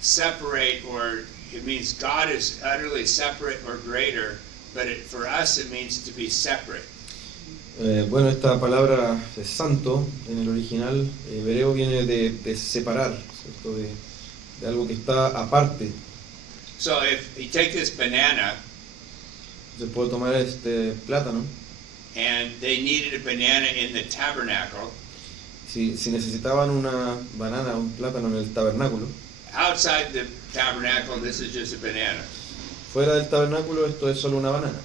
separate, or it means God is utterly separate or greater, but for us it means to be separate. Bueno, esta palabra santo en el original hebreo viene de separar, ¿cierto? De algo que está aparte. So if you take this banana, Se puede tomar este plátano. and they needed a banana in the tabernacle, Si necesitaban una banana, un plátano en el tabernáculo, outside the tabernacle, this is just a banana. fuera del tabernáculo esto es solo una banana.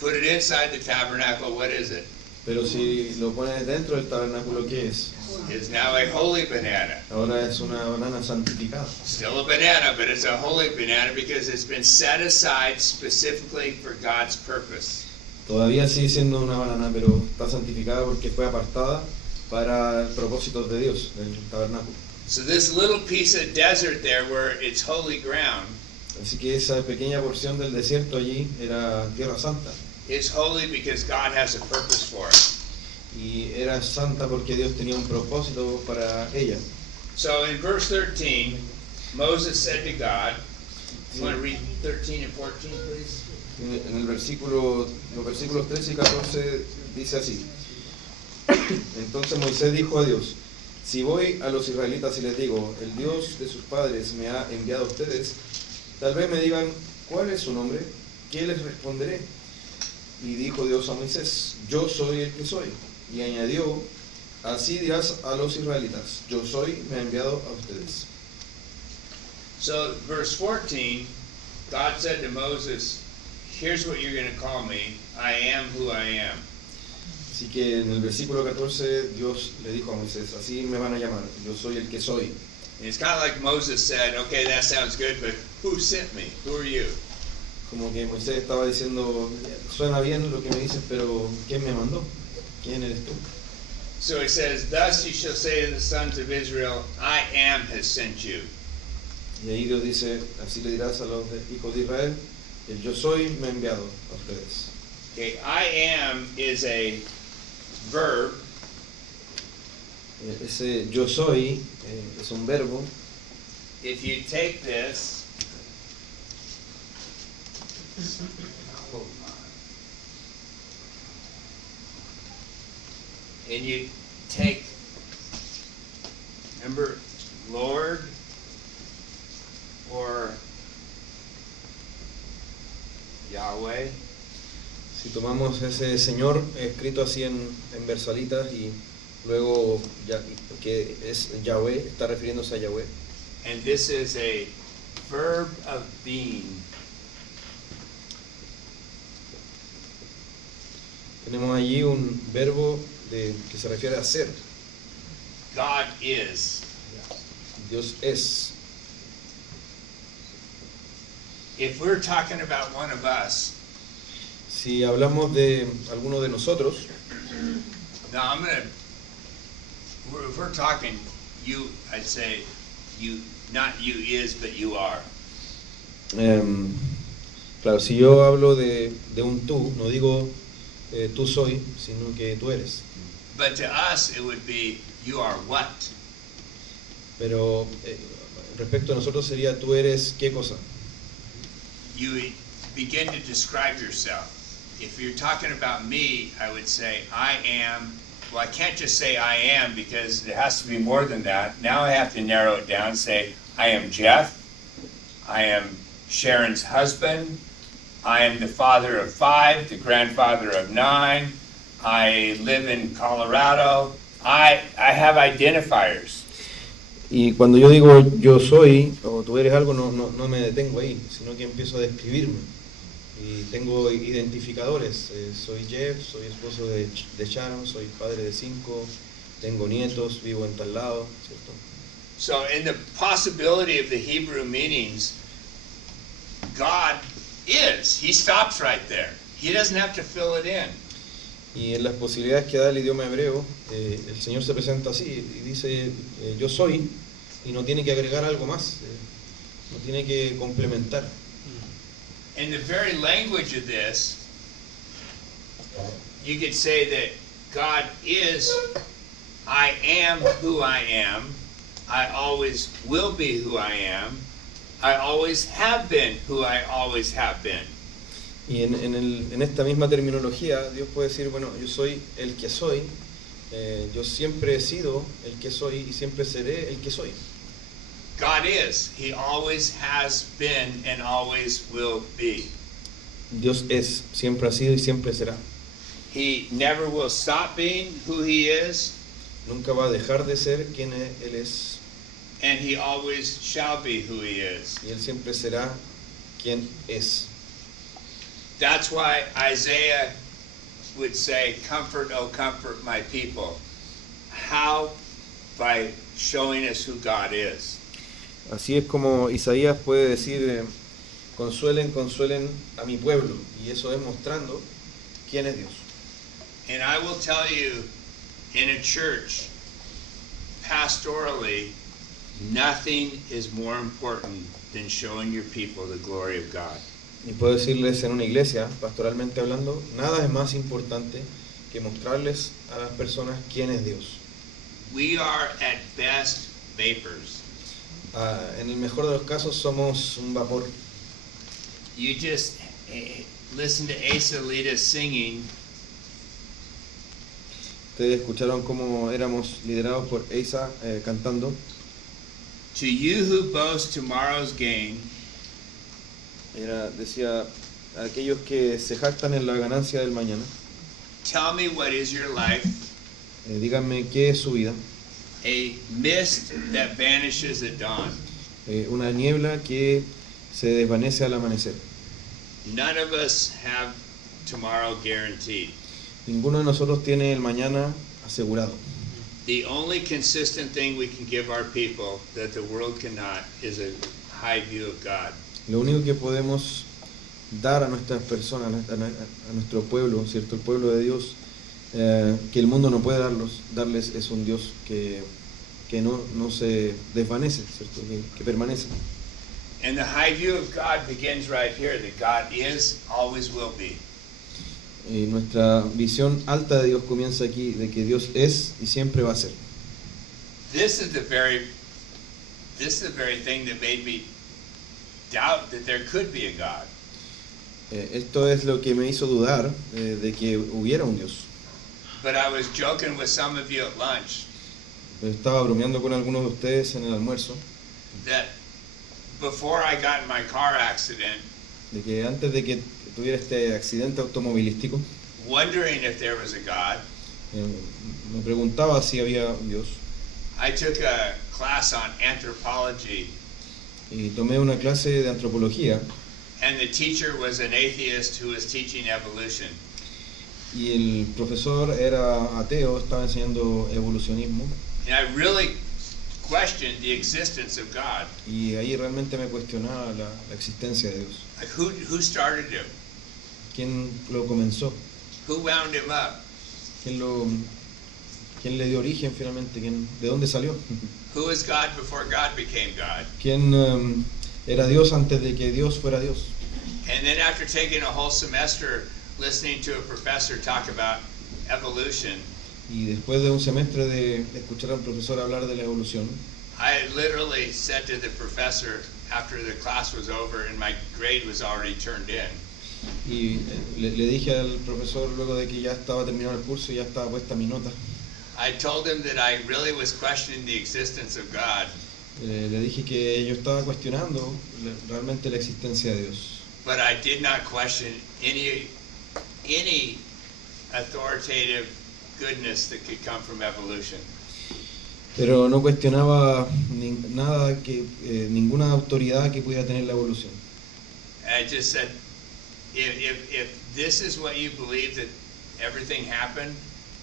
Put it inside the tabernacle, what is it? Pero si lo pones dentro del tabernáculo, ¿qué es? It's now a holy banana. Ahora es una banana santificada. Still a banana, but it's a holy banana because it's been set aside specifically for God's purpose. Todavía sigue siendo una banana, pero está santificada porque fue apartada para propósitos de Dios, del tabernáculo. So this little piece of desert there where it's holy ground Así que esa pequeña porción del desierto allí era tierra santa. is holy because God has a purpose for it. Y era santa porque Dios tenía un propósito para ella. So in verse 13, Moses said to God, you want to read 13 and 14, please? En el versículo, los versículos 13 y 14 dice así. Entonces Moisés dijo a Dios, si voy a los israelitas y les digo, el Dios de sus padres me ha enviado a ustedes, tal vez me digan, ¿cuál es su nombre? ¿Qué les responderé? Y dijo Dios a Moisés, yo soy el que soy. Y añadió, así dirás a los israelitas, yo soy, me ha enviado a ustedes. So verse 14, God said to Moses, here's what you're going to call me, I am who I am. Así que en el versículo 14 Dios le dijo a Moisés, así me van a llamar, yo soy el que soy. And it's kind of like Moses said, okay, that sounds good, but who sent me? Who are you? Como que Moisés estaba diciendo, suena bien lo que me dices, pero ¿quién me mandó? ¿Quién eres tú? So it says, thus you shall say to the sons of Israel, I am has sent you. Y ahí Dios dice, así le dirás a los hijos de Israel, el yo soy me ha enviado a ustedes. Okay, I am is a verb. Ese yo soy es un verbo. If you take this, and you take, remember, Lord, or Yahweh, Si tomamos ese Señor escrito así en versalitas y luego que es Yahweh, está refiriéndose a Yahweh. and this is a verb of being. Tenemos allí un verbo que se refiere a ser. God is. Dios es. If we're talking about one of us, Si hablamos de alguno de nosotros, now if we're talking you, I'd say you, not you is, but you are. claro, si yo hablo de un tú, no digo tú soy, sino que tú eres. But to us, it would be you are what? Pero respecto a nosotros sería tú eres qué cosa. You begin to describe yourself. If you're talking about me, I would say I am. Well, I can't just say I am because there has to be more than that. Now I have to narrow it down. Say I am Jeff. I am Sharon's husband. I am the father of 5, the grandfather of 9. I live in Colorado. I have identifiers. Y cuando yo digo yo soy o tú eres algo, no me detengo ahí, sino que empiezo a describirme. Y tengo identificadores. Soy Jeff, soy esposo de Sharon, soy padre de 5, tengo nietos, vivo en tal lado, ¿cierto? So in the possibility of the Hebrew meanings, God is. He stops right there. He doesn't have to fill it in. Y en las posibilidades que da el idioma hebreo, el Señor se presenta así y dice yo soy, y no tiene que agregar algo más, no tiene que complementar. In the very language of this, you could say that God is, I am who I am, I always will be who I am, I always have been who I always have been. Y en esta misma terminología, Dios puede decir, bueno, yo soy el que soy, yo siempre he sido el que soy y siempre seré el que soy. God is. He always has been and always will be. Dios es, siempre ha sido y siempre será. He never will stop being who he is, Nunca va a dejar de ser quien Él es, and he always shall be who he is. y Él siempre será quien es. That's why Isaiah would say, comfort, oh comfort my people. How? By showing us who God is. Así es como Isaías puede decir, consuelen, consuelen a mi pueblo, y eso es mostrando quién es Dios. And I will tell you, in a church, pastorally, nothing is more important than showing your people the glory of God. Y puedo decirles en una iglesia, pastoralmente hablando, nada es más importante que mostrarles a las personas quién es Dios. We are at best vapors. En el mejor de los casos somos un vapor. You just listen to Asa lead us singing. Ustedes escucharon cómo éramos liderados por Asa cantando. To you who boast tomorrow's gain, Decía, a aquellos que se jactan en la ganancia del mañana, tell me what is your life, díganme qué es su vida. a mist that vanishes at dawn. Una niebla que se desvanece al amanecer. None of us have tomorrow guaranteed. Ninguno de nosotros tiene el mañana asegurado. The only consistent thing we can give our people that the world cannot is a high view of God. Lo único que podemos dar a nuestras personas, a nuestro pueblo, ¿cierto? El pueblo de Dios, que el mundo no puede darles es un Dios que no se desvanece, ¿cierto? Que permanece. And the high view of God begins right here, that God is, always will be. Y nuestra visión alta de Dios comienza aquí, de que Dios es y siempre va a ser. This is the very thing that made me doubt that there could be a God. Esto es lo que me hizo dudar de que hubiera un Dios. But I was joking with some of you at lunch Estaba bromeando con algunos de ustedes en el almuerzo, that before I got in my car accident, de que antes de que tuviera este accidente automovilístico, wondering if there was a God, me preguntaba si había un Dios. I took a class on anthropology, Y tomé una clase de antropología and the teacher was an atheist who was teaching evolution. y el profesor era ateo, estaba enseñando evolucionismo, And I really questioned the existence of God. y ahí realmente me cuestionaba la existencia de Dios. Like who started him? ¿Quién lo comenzó? Who wound him up? ¿Quién le dio origen finalmente? ¿De dónde salió? Who was God before God became God? ¿Quién era Dios antes de que Dios fuera Dios? And then after taking a whole semester listening to a professor talk about evolution, Y después de un semestre de escuchar al profesor hablar de la evolución, I literally said to the professor after the class was over and my grade was already turned in, y le dije al profesor luego de que ya estaba terminado el curso y ya estaba puesta mi nota, I told him that I really was questioning the existence of God, le dije que yo estaba cuestionando realmente la existencia de Dios, but I did not question any authoritative goodness that could come from evolution. pero no cuestionaba ninguna autoridad que pudiera tener la evolución. And I just said, if this is what you believe, that everything happened,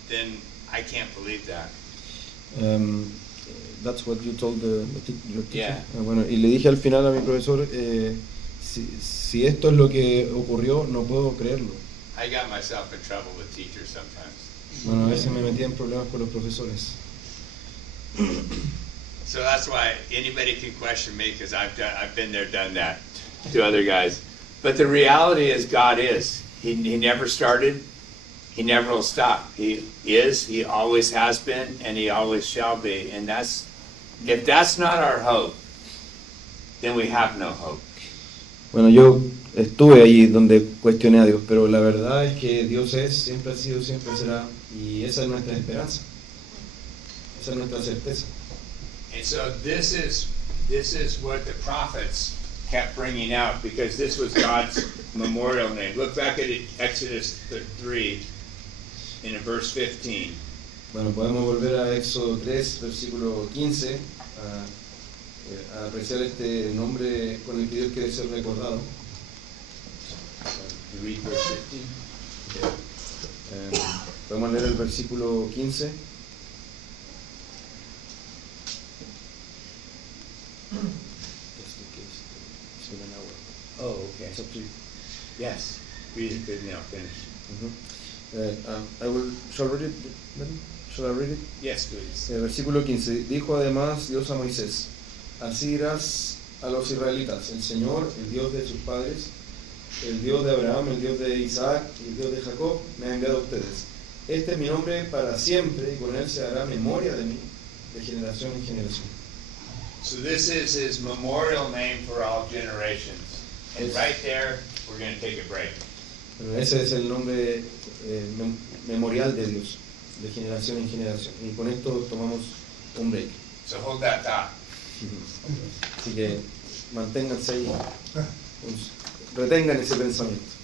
then I can't believe that. That's what you told your teacher. Yeah. Bueno, y le dije al final a mi profesor, si esto es lo que ocurrió, no puedo creerlo. I got myself in trouble with teachers sometimes. Bueno, a veces me metía en problemas con los profesores. So that's why anybody can question me, because I've been there, done that to other guys. But the reality is God is. He never started. He never will stop. He is, he always has been, and he always shall be. And if that's not our hope, then we have no hope. Bueno, yo estuve ahí donde cuestioné a Dios, pero la verdad es que Dios es, siempre ha sido, siempre será, y esa es nuestra esperanza, esa es nuestra certeza. And so this is what the prophets kept bringing out, because this was God's memorial name. Look back at Exodus 3 in verse 15. Bueno, podemos volver a Éxodo 3, versículo 15, a apreciar este nombre con el que Dios quiere ser recordado. You read verse 15. Podemos leer el versículo 15. Oh, okay. It's up to you. Yes. Read it good now. Finish. Shall I read it? Yes, please. Versículo 15. Dijo además Dios a Moisés: así dirás a los israelitas: el Señor, el Dios de sus padres, el Dios de Abraham, el Dios de Isaac y el Dios de Jacob, me ha enviado a ustedes. Este es mi nombre para siempre, y con él se hará memoria de mí, de generación en generación. So this is his memorial name for all generations. And right there, we're going to take a break. Bueno, ese es el nombre memorial de Dios, de generación en generación. Y con esto tomamos un break. So hold that thought. Así que manténganse ahí, retengan ese pensamiento.